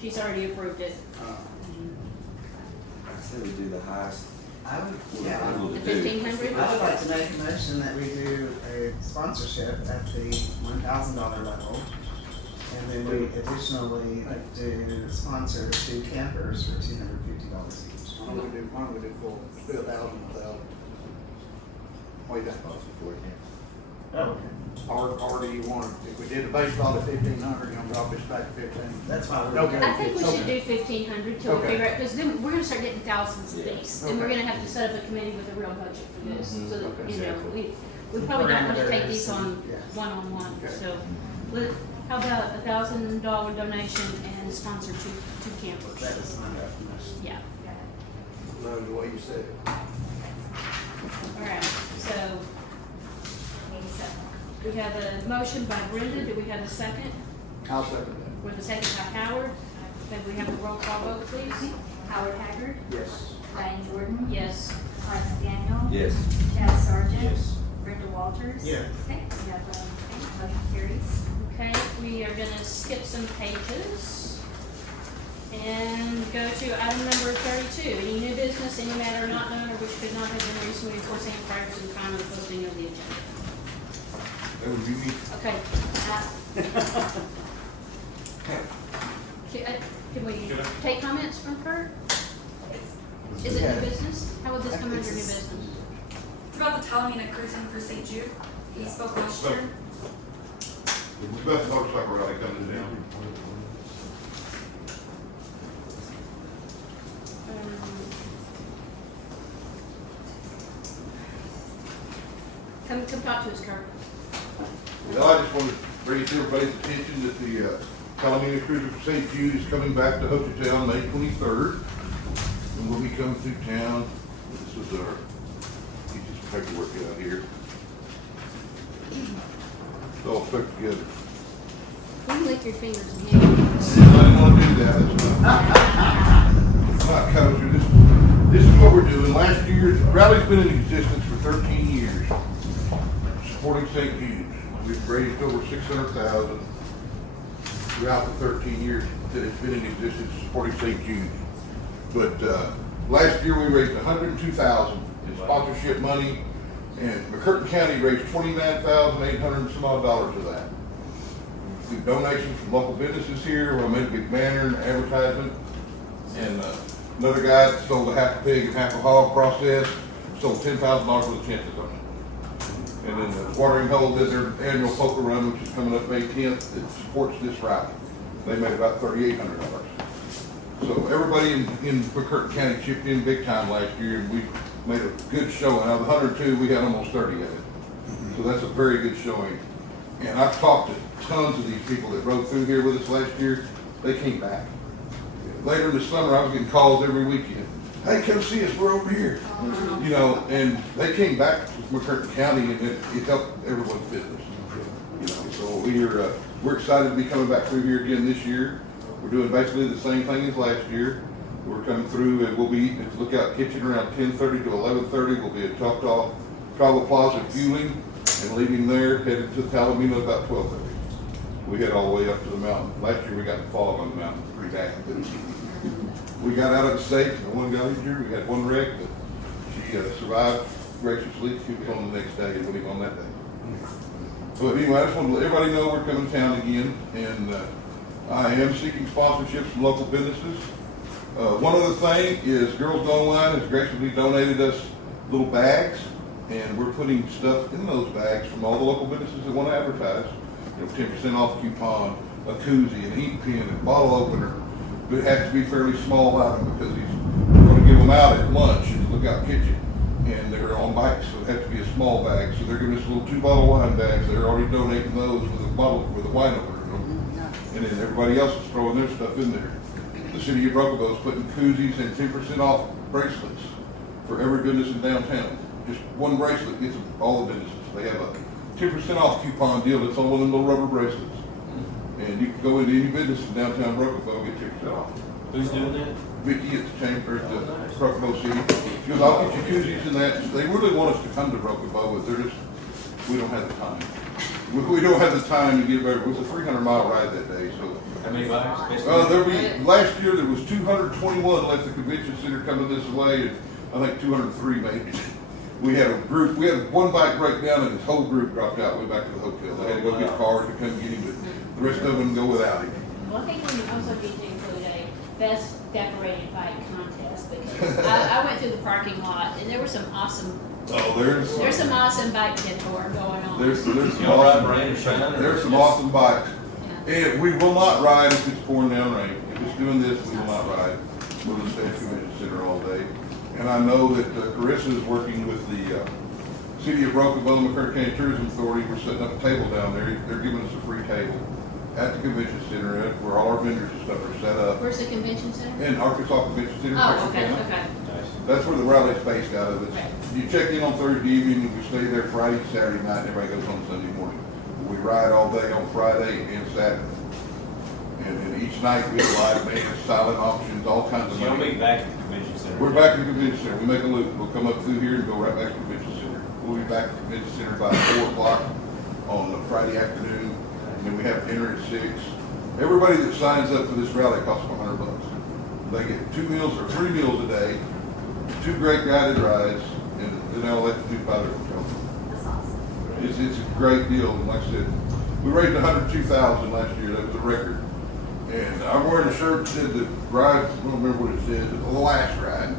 she's already approved it. I said we do the highest I would, we're yeah. able The to do. 1,500? I would like to make a motion that we do a sponsorship at the $1,000 level. And then we additionally do sponsor 2 campers for $250 each. Why don't we do full, let's do 1,000. What do you think? Oh, okay. Or do you want, if we did the baseball at 1,500, you gonna drop this back to 15? That's why we're. Okay. I think we should do 1,500 till we Okay. figure out, because then we're gonna start getting thousands of Yeah. these. And we're Okay. gonna have to set up a committee with a real budget for this, Mhm. so that, Okay. we probably don't wanna take these on Yes. one-on-one, Okay. so. How about $1,000 donation and sponsor 2 campers? That is my recommendation. Yeah, Love the way you said it. all right, so we have a motion by Brenda, do we have a second? I'll second that. With a second by Howard, can we have a roll call vote, please? Howard Haggard, Yes. Diane Jordan, Yes. Clark McDaniel, Yes. Chad Sargent, Yes. Brenda Walters. Yes. Okay, we have, motion carries. Okay, we are gonna skip some pages and go to item number 32. Any new business, any matter not known or which could not have been reasonably foreseen prior to the time of the posting of the agenda. That would be me. Okay. Can we take comments from her? Is it new business? How would this come under new business? It's about the Talamina cruising for St. Jude. He spoke last year. It's about the motorcycle rally coming down. Come talk to us, Kurt. Well, I just wanted to bring it to everybody's attention that the Talamina Cruiser for St. Jude is coming back to Hochatown May 23rd. And we'll be coming through town. This is our, get this paperwork out here. It's all stuck together. You can lick your fingers and hand I didn't want to do that. It's not kosher. This is what we're doing. Last year, rally's been in existence for 13 years, supporting St. Jude's. We've raised over $600,000 throughout the 13 years that it's been in existence, supporting St. Jude's. But last year we raised $102,000 in sponsorship money, and McCurtain County raised $29,800 and some odd dollars of that. Through donations from local businesses here, where I made a big banner and advertisement, and another guy that sold a half a pig and half a hog process, sold $10,000 worth of chances on it. And then the Watering Hole did their annual poker run, which is coming up May 10th, that supports this rally. They made about $3,800. So everybody in McCurtain County chipped in big time last year, and we made a good showing. Out of the 102, we had almost 30 of it. So that's a very good showing. And I've talked to tons of these people that rode through here with us last year. They came back. Later in the summer, I was getting calls every weekend. Hey, come see us, we're over here. You know, and they came back to McCurtain County, and it helped everyone's business. You know, so we're excited to be coming back through here again this year. We're doing basically the same thing as last year. We're coming through, and we'll be eating at the Lookout Kitchen around 10:30 to 11:30. We'll be at Choctaw Travel Plaza fueling and leaving there, headed to Talamina about 12:30. We head all the way up to the mountain. Last year we got the fog on the mountain pretty bad. We got out of the safe, and one got injured. We had one wreck, but she survived graciously. She was on the next day and went on that day. But anyway, I just want to let everybody know we're coming to town again, and I am seeking sponsorships from local businesses. One other thing is Girls Gone Wine has graciously donated us little bags, and we're putting stuff in those bags from all the local businesses that want to advertise. You know, 10% off coupon, a koozie, an ink pen, a bottle opener. But it has to be a fairly small item because we're going to give them out at lunch at the Lookout Kitchen, and they're on bikes, so it has to be a small bag. So they're giving us little 2-bottle wine bags. They're already donating those with a bottle with a wine opener in them. And then everybody else is throwing their stuff in there. The city of Rockville is putting koozies and 10% off bracelets for every business in downtown. Just one bracelet gets all the businesses. They have a 10% off coupon deal. It's on one of them little rubber bracelets. And you can go into any business in downtown Rockville and get 10% off. Who's doing that? Vicky at the chamber at the Rockville City. She goes, I'll get you koozies and that. They really want us to come to Rockville, but we don't have the time. We don't have the time to get there. It was a 300-mile ride that day, so. How many bikes? Last year there was 221 left the convention center coming this way, and I think 203 made it. We had one bike break down, and his whole group dropped out, went back to the hotel. They had to go get cars to come get him, but the rest of them go without him. Well, I think we also need to include a best decorated bike contest, because I went through the parking lot, and there were some awesome, there's some awesome bike decor going on. There's some awesome bikes. And we will not ride if it's pouring down rain. If it's doing this, we will not ride. We'll just stay at the convention center all day. And I know that Carissa is working with the City of Rockville and McCurtain County Tourism Authority. We're setting up a table down there. They're giving us a free table at the convention center where all our vendors and stuff are set up. Where's the convention center? In Arkansas Convention Center. Oh, okay, okay. That's where the rally's based out of. You check in on Thursday evening, and we stay there Friday, Saturday night, and everybody goes home Sunday morning. We ride all day on Friday and Saturday. And then each night we have live bands, silent auctions, all kinds of You'll money. be back at the convention center. We're back at the convention center. We make a loop. We'll come up through here and go right back to the convention center. We'll be back at the convention center by 4 o'clock on the Friday afternoon. And then we have dinner at 6. Everybody that signs up for this rally costs them $100. They get 2 meals or 3 meals a day, 2 great guided rides, and then all they have to do by their hotel. That's awesome. It's a great deal, and like I said, we raised $102,000 last year. That was a record. And I'm wearing a shirt that said the ride, I don't remember what it said, the last ride.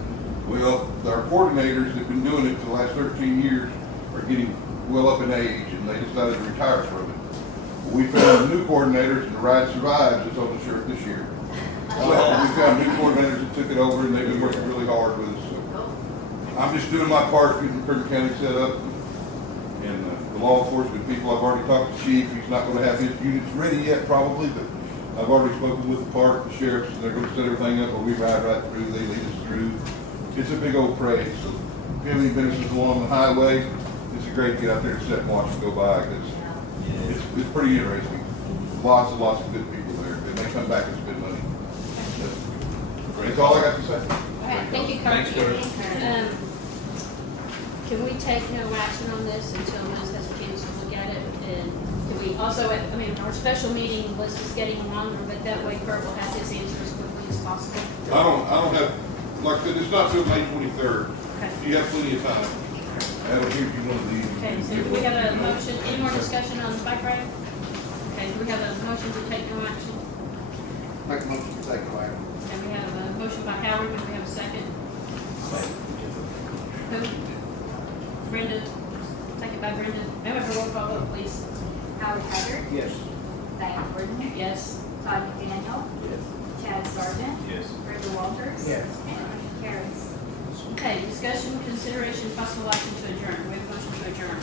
Well, our coordinators that have been doing it for the last 13 years are getting well up in age, and they decided to retire from it. We found new coordinators, and the ride survives is on the shirt this year. So we found new coordinators that took it over, and they've been working really hard with us. So I'm just doing my part, getting McCurtain County set up. And the law enforcement people, I've already talked to the chief. He's not going to have his units ready yet, probably, but I've already spoken with the park, the sheriffs, and they're going to set everything up where we ride right through. They lead us through. It's a big old parade. So if you have any businesses along the highway, it's a great to get out there and sit and watch them go by. It's pretty interesting. Lots and lots of good people there. And they come back and spend money. That's all I got to say. All right, thank you, Kurt. Can we take no action on this until Liz has a chance to look at it? And can we also, our special meeting list is getting longer, but that way Kurt will have his answer as quickly as possible. I don't have, like I said, it's not till May 23rd. Okay. You have plenty of time. That'll give you one of these. Okay, so do we have a motion, any more discussion on the bike ride? Okay, do we have a motion to take no action? Make a motion to take no action. And we have a motion by Howard, and we have a second. Who? Brenda, second by Brenda. May I have a roll call vote, please? Howard Haggard. Yes. Diane Jordan. Yes. Todd McDaniel. Yes. Chad Sargent. Yes. Brenda Walters. Yes. And motion carries. Okay, discussion, consideration, possible action to adjourn. We have a motion to to adjourn?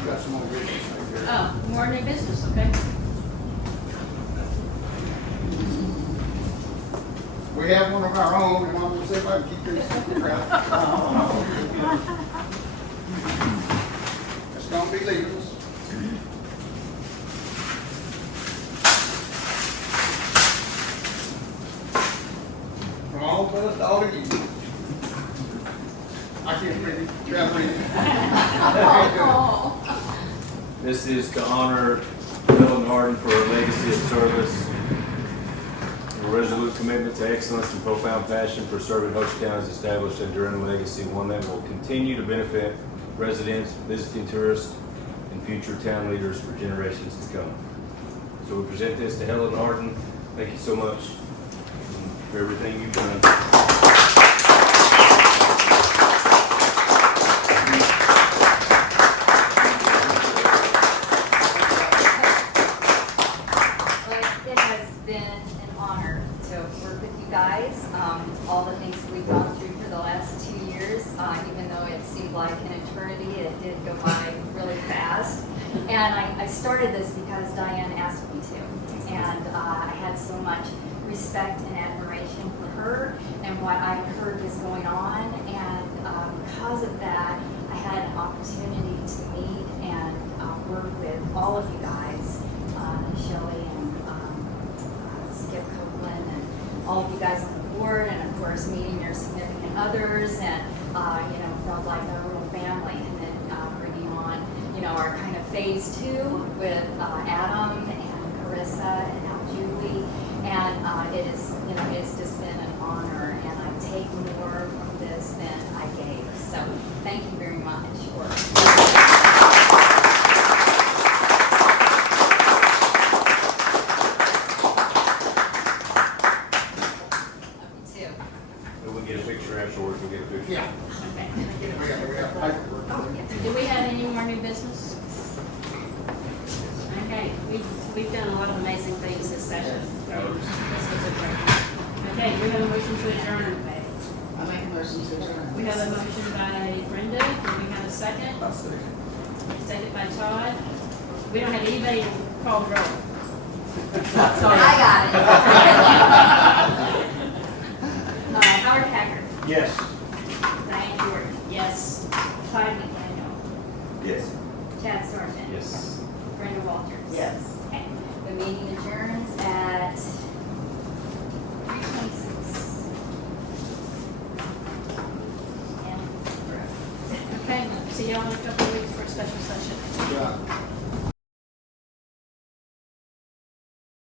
You got some more business right there. Oh, more new business, okay. We have one of our own, and I'm gonna see if I can keep this secret out. It's gonna be leaving us. From all of us to all of you. I can't read it, try to read it. This is to honor Ellen Harden for her legacy of service, a resolute commitment to excellence and profound passion for serving Hochatown has established an enduring legacy, one that will continue to benefit residents, visiting tourists, and future town leaders for generations to come. So we present this to Helen Harden. Thank you so much for everything you've done. It has been an honor to work with you guys. All the things that we've gone through for the last 2 years, even though it seemed like an eternity, it did go by really fast. And I started this because Diane asked me to. And I had so much respect and admiration for her and what I heard was going on. And because of that, I had an opportunity to meet and work with all of you guys, Shelley and Skip Copeland and all of you guys on the board, and of course meeting your significant others, and felt like a real family. And then bringing on our kind of phase 2 with Adam and Carissa and now Julie, and it's just been an honor, and I take more from this than I gave. So thank you very much for. We'll get a picture afterwards. We'll get a picture. Yeah. Okay. We got paperwork. Do we have any more new business? Okay, we've done a lot of amazing things this session. This was a great one. Okay, we have a motion to adjourn. I make a motion to adjourn. We have a motion by Brenda, do we have a second? Second by Todd. We don't have anybody to call roll. Sorry. I got it. Howard Haggard, Yes. Diane Jordan, yes. Todd McDaniel, Yes. Chad Sargent. Yes. Brenda Walters. Yes. Okay, the meeting adjourns at 3:26. And Okay, see y'all in a couple of weeks for a special session. Yeah.